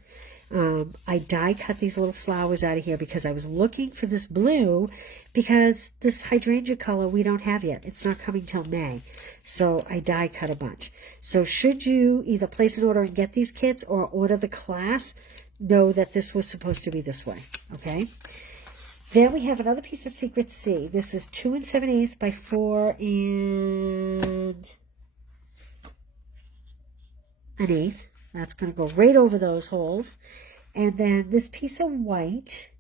I die cut these little flowers out of here because I was looking for this blue, because this hydrangea color we don't have yet. It's not coming till May. So I die cut a bunch. So should you either place an order and get these kits or order the class, know that this was supposed to be this way. Okay. Then we have another piece of Secret C. This is 2 7/8 by 4 1/8. That's going to go right over those holes. And then this piece of white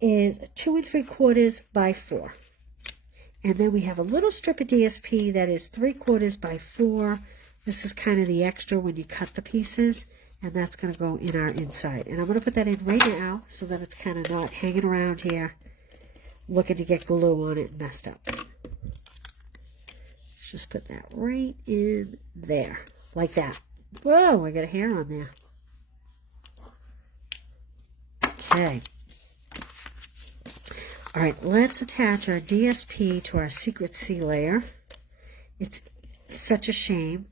is 2 3/4 by 4. And then we have a little strip of DSP that is 3/4 by 4. This is kind of the extra when you cut the pieces. And that's going to go in our inside. And I'm going to put that in right now so that it's kind of not hanging around here looking to get glue on it and messed up. Just put that right in there, like that. Whoa, I got a hair on there. Okay. All right, let's attach our DSP to our Secret C layer. It's such a shame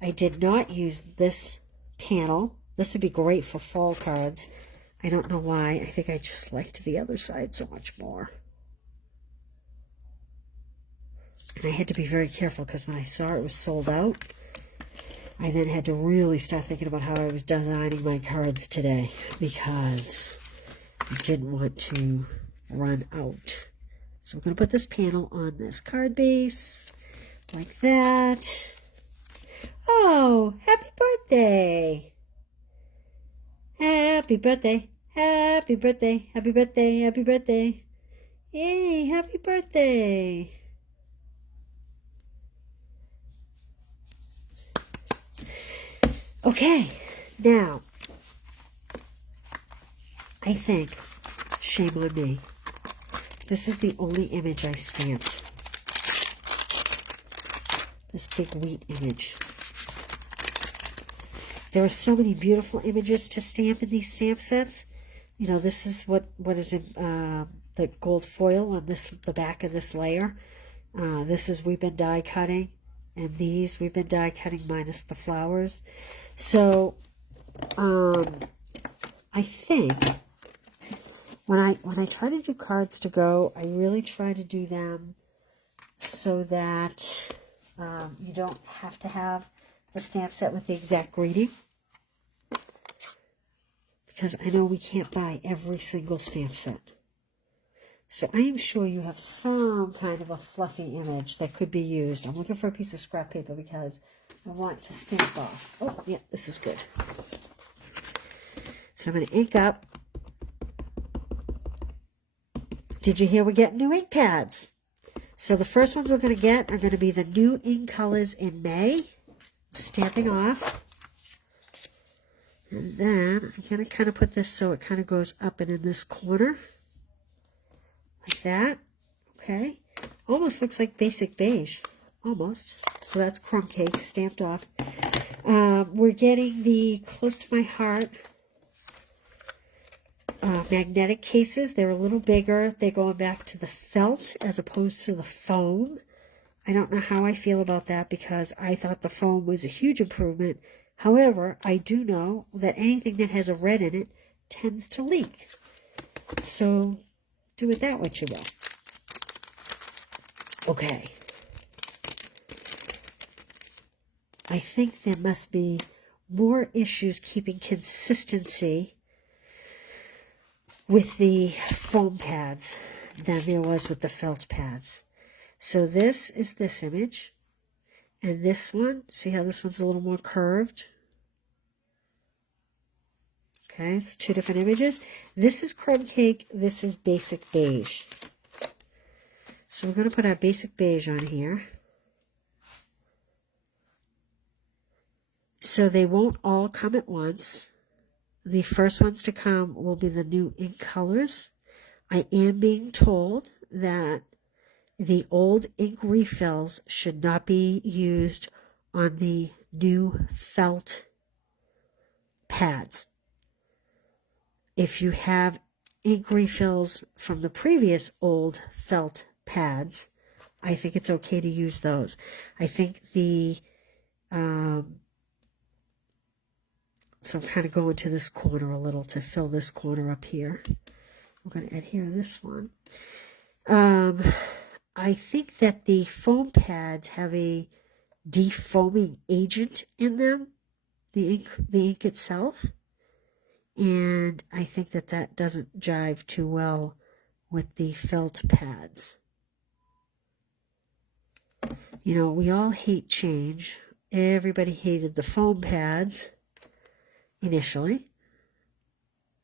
I did not use this panel. This would be great for fall cards. I don't know why. I think I just liked the other side so much more. And I had to be very careful because when I saw it was sold out, I then had to really start thinking about how I was designing my cards today, because I didn't want to run out So we're going to put this panel on this card base, like that. Oh, happy birthday! Happy birthday! Happy birthday! Happy birthday! Happy birthday! Yay! Happy birthday! Okay, now, I think, shame on me, this is the only image I stamped. This big wheat image. There are so many beautiful images to stamp in these stamp sets. You know, this is what is in the gold foil on the back of this layer. This is we've been die cutting, and these we've been die cutting minus the flowers. So, I think when I try to do cards to go, I really try to do them so that you don't have to have the stamp set with the exact greeting. Because I know we can't buy every single stamp set. So I am sure you have some kind of a fluffy image that could be used. I'm looking for a piece of scrap paper because I want to stamp off. Oh, yeah, this is good. So I'm going to ink up. Did you hear we're getting new ink pads? So the first ones we're going to get are going to be the new ink colors in May. Stamping off. And then I'm going to kind of put this so it kind of goes up and in this corner. Like that. Okay. Almost looks like basic beige. Almost. So that's crumb cake stamped off. We're getting the Close to My Heart magnetic cases. They're a little bigger. They're going back to the felt as opposed to the foam. I don't know how I feel about that because I thought the foam was a huge improvement. However, I do know that anything that has a red in it tends to leak. So do with that what you will. Okay. I think there must be more issues keeping consistency with the foam pads than there was with the felt pads. So this is this image. And this one, see how this one's a little more curved? Okay, it's two different images. This is crumb cake. This is basic beige. So we're going to put our basic beige on here. So they won't all come at once. The first ones to come will be the new ink colors. I am being told that the old ink refills should not be used on the new felt pads. If you have ink refills from the previous old felt pads, I think it's okay to use those. I think the so I'm kind of going to this corner a little to fill this corner up here. I'm going to adhere this one. I think that the foam pads have a defoaming agent in them, the ink itself. And I think that that doesn't jive too well with the felt pads. You know, we all hate change. Everybody hated the foam pads initially.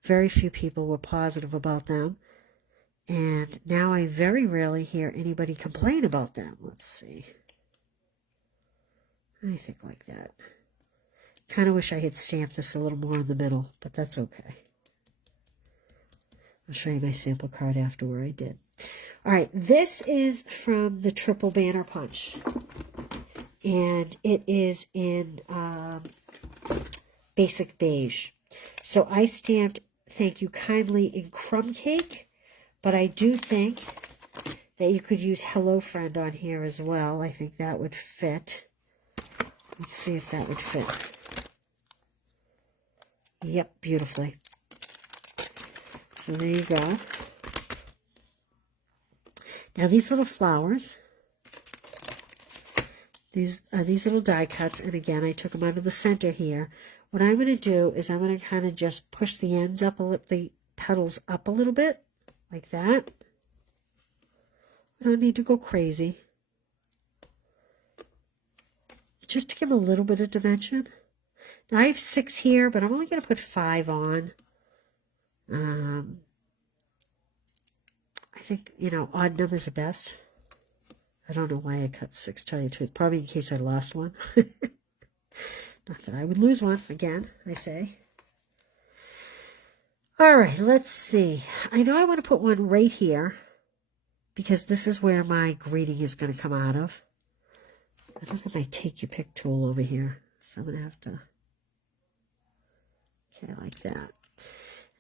Very few people were positive about them. And now I very rarely hear anybody complain about them. Let's see. I think like that. Kind of wish I had stamped this a little more in the middle, but that's okay. I'll show you my sample card after where I did. All right, this is from the Triple Banner Punch. And it is in basic beige. So I stamped Thank You Kindly in crumb cake, but I do think that you could use Hello Friend on here as well. I think that would fit. Let's see if that would fit. Yep, beautifully. So there you go. Now these little flowers, these are these little die cuts, and again I took them out of the center here. What I'm going to do is I'm going to kind of just push the ends up, the petals up a little bit, like that. We don't need to go crazy. Just to give a little bit of dimension. Now I have 6 here, but I'm only going to put 5 on. I think, you know, odd numbers are best. I don't know why I cut 6, tell you the truth. Probably in case I lost one. Not that I would lose one, again, I say. All right, let's see. I know I want to put one right here because this is where my greeting is going to come out of. I don't have my take your pick tool over here, so I'm going to have to, okay, like that.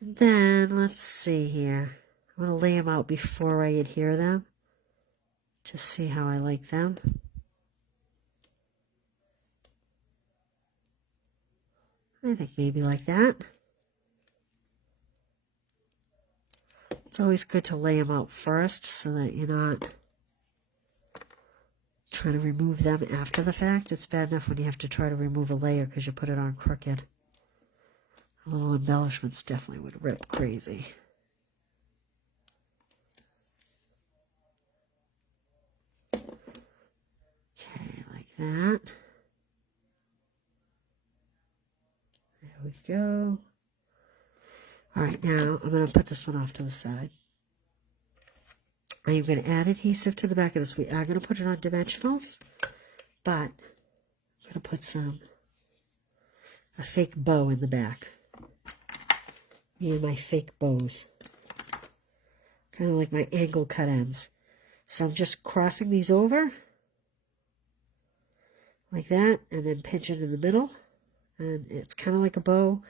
And then, let's see here. I'm going to lay them out before I adhere them to see how I like them. I think maybe like that. It's always good to lay them out first so that you're not trying to remove them after the fact. It's bad enough when you have to try to remove a layer because you put it on crooked. A little embellishments definitely would rip crazy. Okay, like that. There we go. All right, now I'm going to put this one off to the side. I am going to add adhesive to the back of this. We are going to put it on dimensionals, but I'm going to put a fake bow in the back. Me and my fake bows. Kind of like my angle cut ends. So I'm just crossing these over like that and then pinching in the middle. And it's kind of like a bow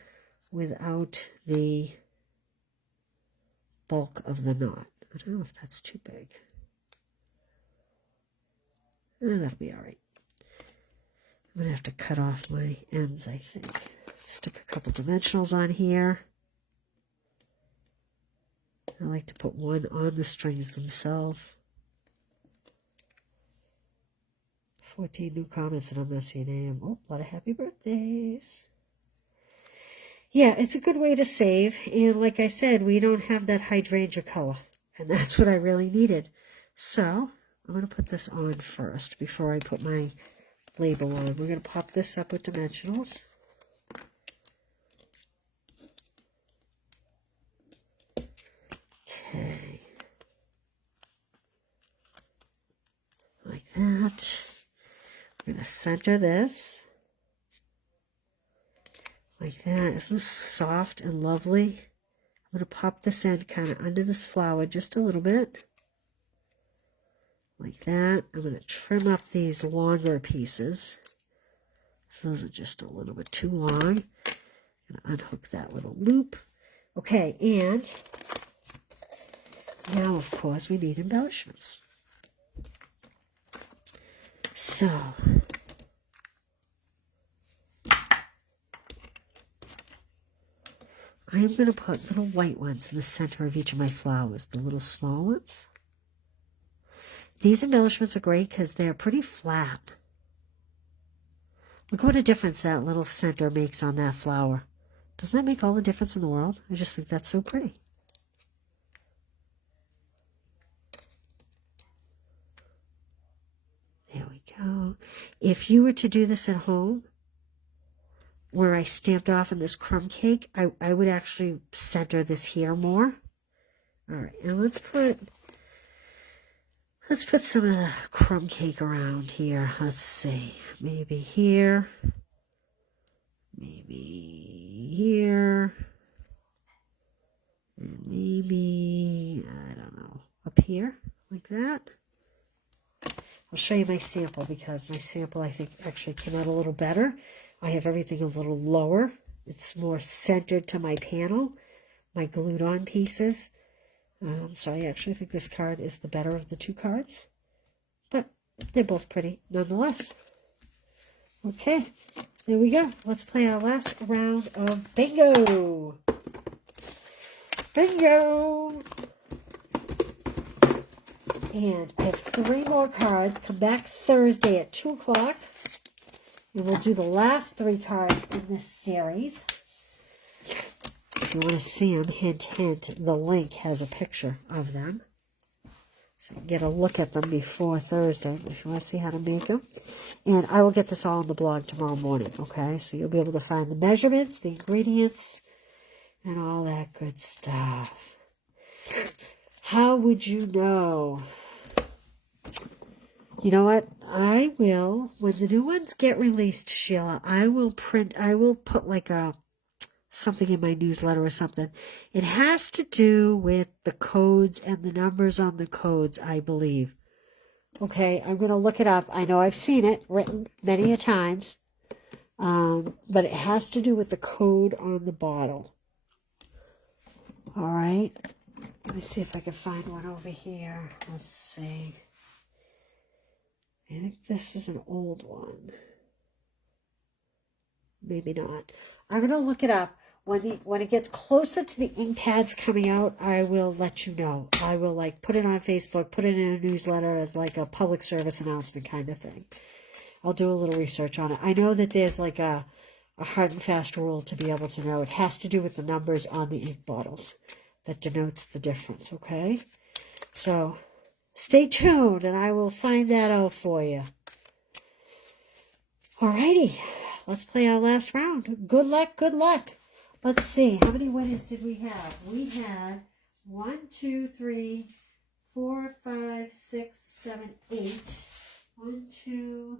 without the bulk of the knot. I don't know if that's too big. That'll be all right. I'm going to have to cut off my ends, I think. Stick a couple dimensionals on here. I like to put one on the strings themselves. 14 new comments and I'm not seeing any of them. Oh, a lot of happy birthdays. Yeah, it's a good way to save. And like I said, we don't have that hydrangea color. And that's what I really needed. So, I'm going to put this on first before I put my label on. We're going to pop this up with dimensionals. Okay. Like that. I'm going to center this. Like that. Isn't this soft and lovely? I'm going to pop this end kind of under this flower just a little bit. Like that. I'm going to trim up these longer pieces. So those are just a little bit too long. I'm going to unhook that little loop. Okay, and now, of course, we need embellishments. So, I am going to put little white ones in the center of each of my flowers, the little small ones. These embellishments are great because they're pretty flat. Look what a difference that little center makes on that flower. Doesn't that make all the difference in the world? I just think that's so pretty. There we go. If you were to do this at home, where I stamped off in this crumb cake, I would actually center this here more. All right, and let's put some of the crumb cake around here. Let's see, maybe here, maybe here, and maybe, I don't know, up here, like that. I'll show you my sample because my sample, I think, actually came out a little better. I have everything a little lower. It's more centered to my panel, my glued on pieces. So I actually think this card is the better of the two cards. But they're both pretty nonetheless. Okay, there we go. Let's play our last round of bingo. Bingo! And I have 3 more cards. Come back Thursday at 2 o'clock. And we'll do the last 3 cards in this series. If you want to see them, hint, hint, the link has a picture of them. So you can get a look at them before Thursday if you want to see how to make them. And I will get this all on the blog tomorrow morning, okay? So you'll be able to find the measurements, the ingredients, and all that good stuff. How would you know? You know what? I will, when the new ones get released, Sheila, I will put like something in my newsletter or something. It has to do with the codes and the numbers on the codes, I believe. Okay, I'm going to look it up. I know I've seen it written many a times, but it has to do with the code on the bottle. All right, let me see if I can find one over here. Let's see. I think this is an old one. Maybe not. I'm going to look it up. When it gets closer to the ink pads coming out, I will let you know. I will put it on Facebook, put it in a newsletter as like a public service announcement kind of thing. I'll do a little research on it. I know that there's like a hard and fast rule to be able to know. It has to do with the numbers on the ink bottles that denotes the difference, okay? So stay tuned and I will find that out for you. Alrighty, let's play our last round. Good luck, good luck. Let's see, how many winners did we have? We had 1, 2, 3, 4, 5, 6, 7, 8. 1, 2,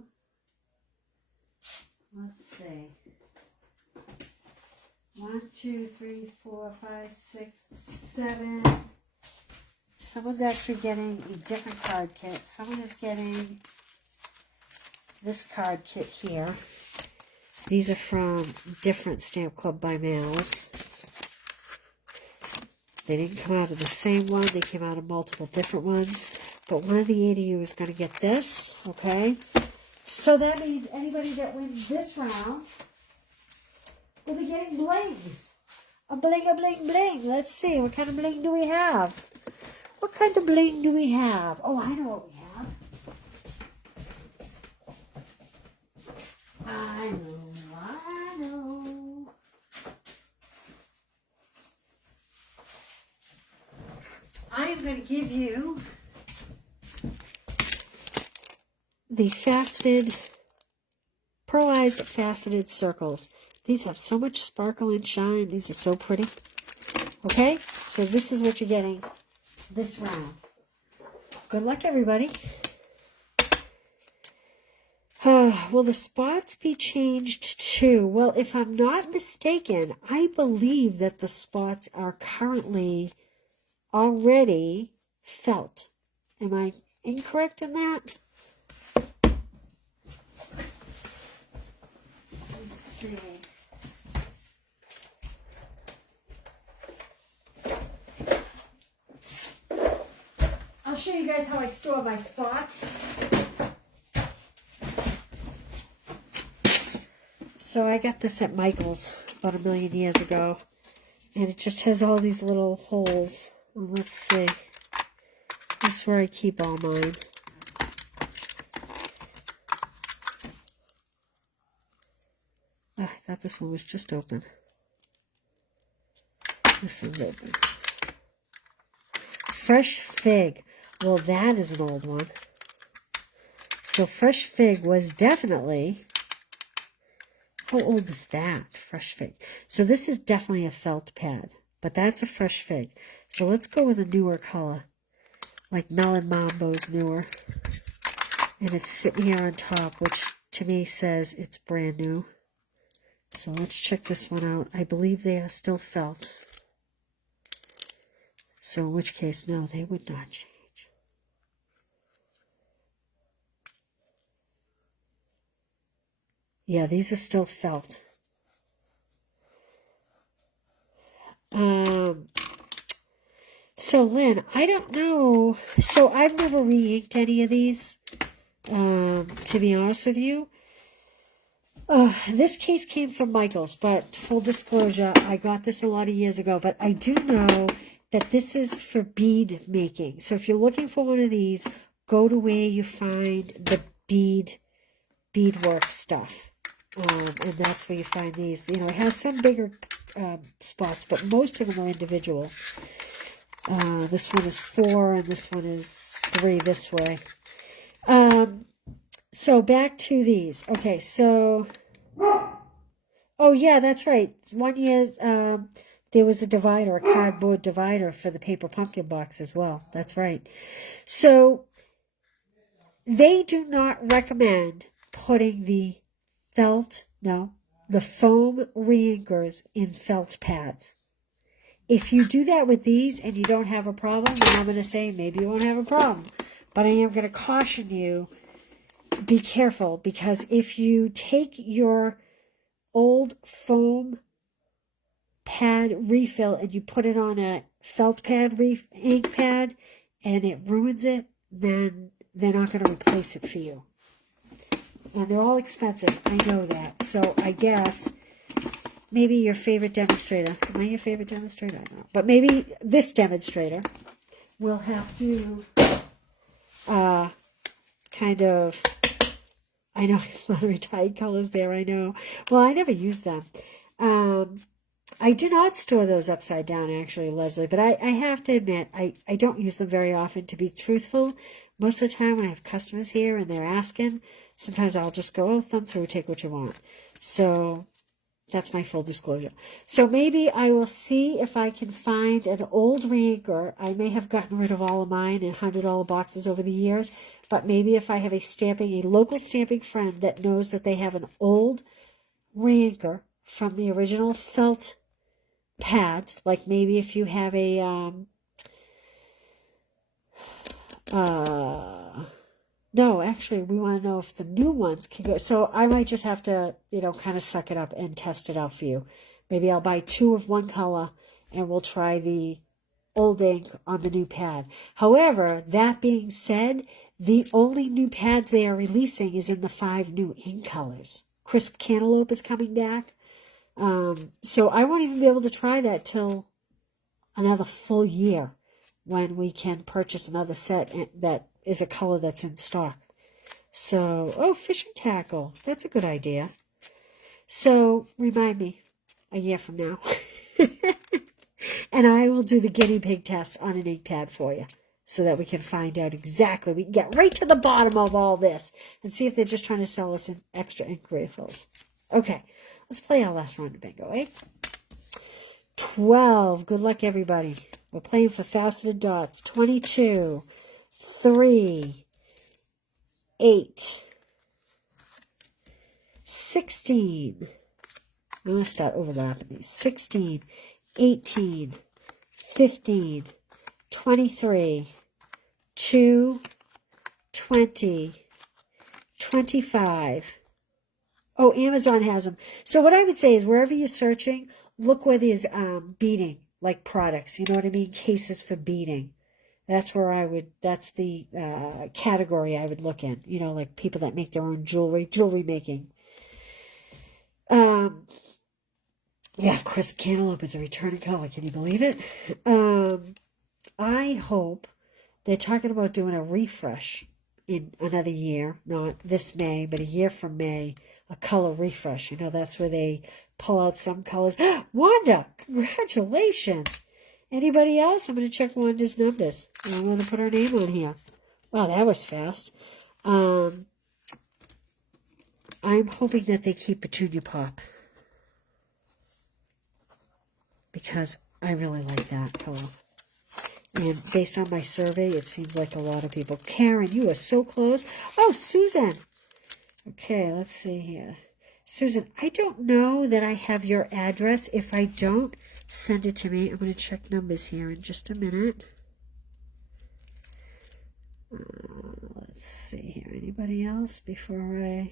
let's see. 1, 2, 3, 4, 5, 6, 7. Someone's actually getting a different card kit. Someone is getting this card kit here. These are from different Stamp Club by Mails. They didn't come out of the same one. They came out of multiple different ones. But one of the 8 of you is going to get this, okay? So that means anybody that wins this round will be getting bling. A bling, a bling, bling. Let's see. What kind of bling do we have? What kind of bling do we have? Oh, I know what we have. I know. I am going to give you the pearlized faceted circles. These have so much sparkle and shine. These are so pretty. Okay, so this is what you're getting this round. Good luck, everybody. Will the spots be changed too? Well, if I'm not mistaken, I believe that the spots are currently already felt. Am I incorrect in that? Let's see. I'll show you guys how I store my spots. So I got this at Michael's about 1 million years ago. And it just has all these little holes. Well, let's see. This is where I keep all mine. Oh, I thought this one was just open. This one's open. Fresh Fig. Well, that is an old one. So Fresh Fig was definitely... How old is that? Fresh Fig. So this is definitely a felt pad, but that's a Fresh Fig. So let's go with a newer color, like Melon Mambo's newer. And it's sitting here on top, which to me says it's brand new. So let's check this one out. I believe they are still felt. So in which case, no, they would not change. Yeah, these are still felt. So Lynn, I don't know. So I've never re-inked any of these, to be honest with you. This case came from Michael's, but full disclosure, I got this a lot of years ago, but I do know that this is for bead making. So if you're looking for one of these, go to where you find the beadwork stuff. And that's where you find these. You know, it has some bigger spots, but most of them are individual. This one is 4 and this one is 3 this way. So back to these. Okay, so, oh yeah, that's right. 1 year, there was a divider, a cardboard divider for the paper pumpkin box as well. That's right. So they do not recommend putting the foam reinkers in felt pads. If you do that with these and you don't have a problem, then I'm going to say maybe you won't have a problem. But I am going to caution you, be careful, because if you take your old foam pad refill and you put it on a felt pad ink pad and it ruins it, then they're not going to replace it for you. And they're all expensive. I know that. So I guess maybe your favorite demonstrator. Am I your favorite demonstrator? I don't know. But maybe this demonstrator will have to kind of, I know a lot of retired colors there, I know. Well, I never use them. I do not store those upside down, actually, Leslie, but I have to admit, I don't use them very often, to be truthful. Most of the time when I have customers here and they're asking, sometimes I'll just go, oh, thumb through, take what you want. So that's my full disclosure. So maybe I will see if I can find an old reinker. I may have gotten rid of all of mine in $100 boxes over the years, but maybe if I have a local stamping friend that knows that they have an old reinker from the original felt pad, like maybe if you have a, no, actually, we want to know if the new ones can go. So I might just have to, kind of suck it up and test it out for you. Maybe I'll buy 2 of one color and we'll try the old ink on the new pad. However, that being said, the only new pads they are releasing is in the 5 new ink colors. Crisp Cantaloupe is coming back. So I won't even be able to try that till another full year when we can purchase another set that is a color that's in stock. So, oh, fishing tackle. That's a good idea. So, remind me a year from now. And I will do the guinea pig test on an ink pad for you so that we can find out exactly. We can get right to the bottom of all this and see if they're just trying to sell us in extra ink refills. Okay, let's play our last round of bingo, eh? 12. Good luck, everybody. We're playing for faceted dots. 22. 3, 8, 16. I'm going to start overlapping these. 16, 18, 15, 23, 2, 20, 25. Oh, Amazon has them. So what I would say is wherever you're searching, look where there's beading, like products. You know what I mean? Cases for beading. That's where that's the category I would look in. Like people that make their own jewelry making. Yeah, crisp cantaloupe is a returning color. Can you believe it? I hope they're talking about doing a refresh in another year. Not this May, but a year from May. A color refresh. That's where they pull out some colors. Wanda, congratulations. Anybody else? I'm going to check Wanda's numbers. I'm going to put her name on here. Wow, that was fast. I'm hoping that they keep Petunia Pop. Because I really like that color. And based on my survey, it seems like a lot of people. Karen, you are so close. Oh, Susan. Okay, let's see here. Susan, I don't know that I have your address. If I don't, send it to me. I'm going to check numbers here in just a minute. Let's see here. Anybody else before I...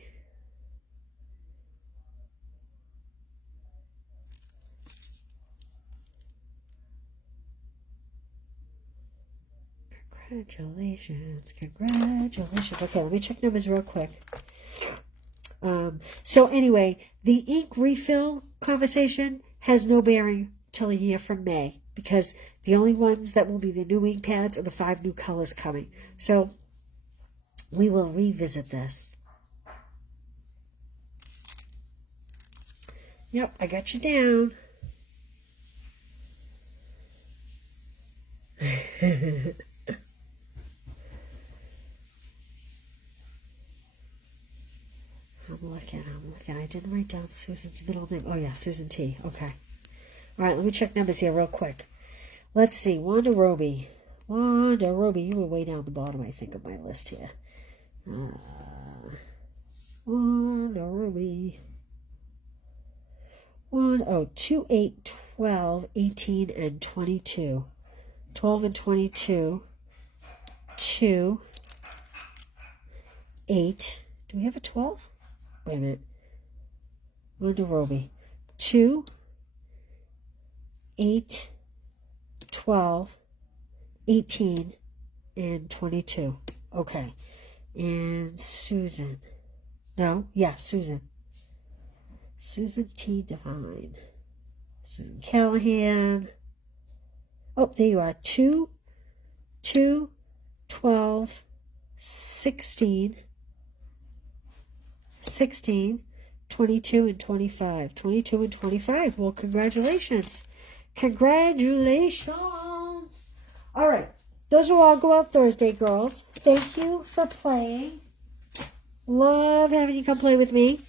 Congratulations. Okay, let me check numbers real quick. So anyway, the ink refill conversation has no bearing till a year from May, because the only ones that will be the new ink pads are the 5 new colors coming. So we will revisit this. Yep, I got you down. I'm looking. I didn't write down Susan's middle name. Oh, yeah, Susan T. Okay. All right, let me check numbers here real quick. Let's see. Wanda Roby. You were way down the bottom, I think, of my list here. Wanda Roby. 2, 8, 12, 18, and 22. 12 and 22. 2, 8. Do we have a 12? Wait a minute. Wanda Roby. 2, 8, 12, 18, and 22. Okay. And Susan. No, yeah, Susan. Susan T. Devine. Susan Callahan. Oh, there you are. 2, 12, 16, 22, and 25. 22 and 25. Well, congratulations. Congratulations. All right. Those will all go out Thursday, girls. Thank you for playing. Love having you come play with me.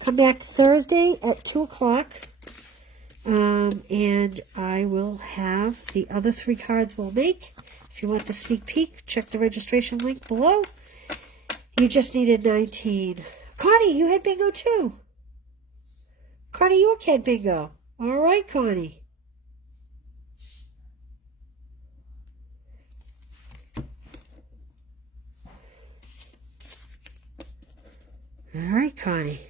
Come back Thursday at 2 o'clock. And I will have the other 3 cards we'll make. If you want the sneak peek, check the registration link below. You just needed 19. Connie, you had bingo too. Connie York had bingo. All right, Connie. All right, Connie.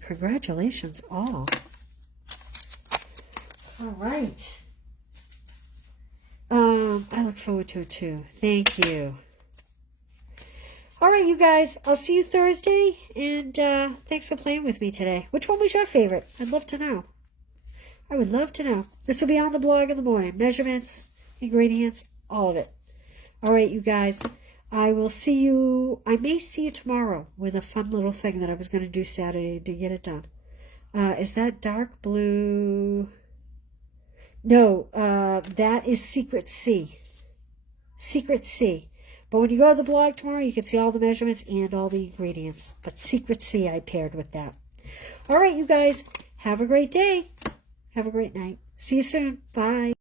Congratulations, all. All right. I look forward to it too. Thank you. All right, you guys. I'll see you Thursday, and thanks for playing with me today. Which one was your favorite? I'd love to know. I would love to know. This will be on the blog in the morning. Measurements, ingredients, all of it. All right, you guys. I will see you. I may see you tomorrow with a fun little thing that I was going to do Saturday to get it done. Is that dark blue? No, that is Secret C. Secret C. But when you go to the blog tomorrow, you can see all the measurements and all the ingredients. But Secret C I paired with that. All right, you guys. Have a great day. Have a great night. See you soon. Bye.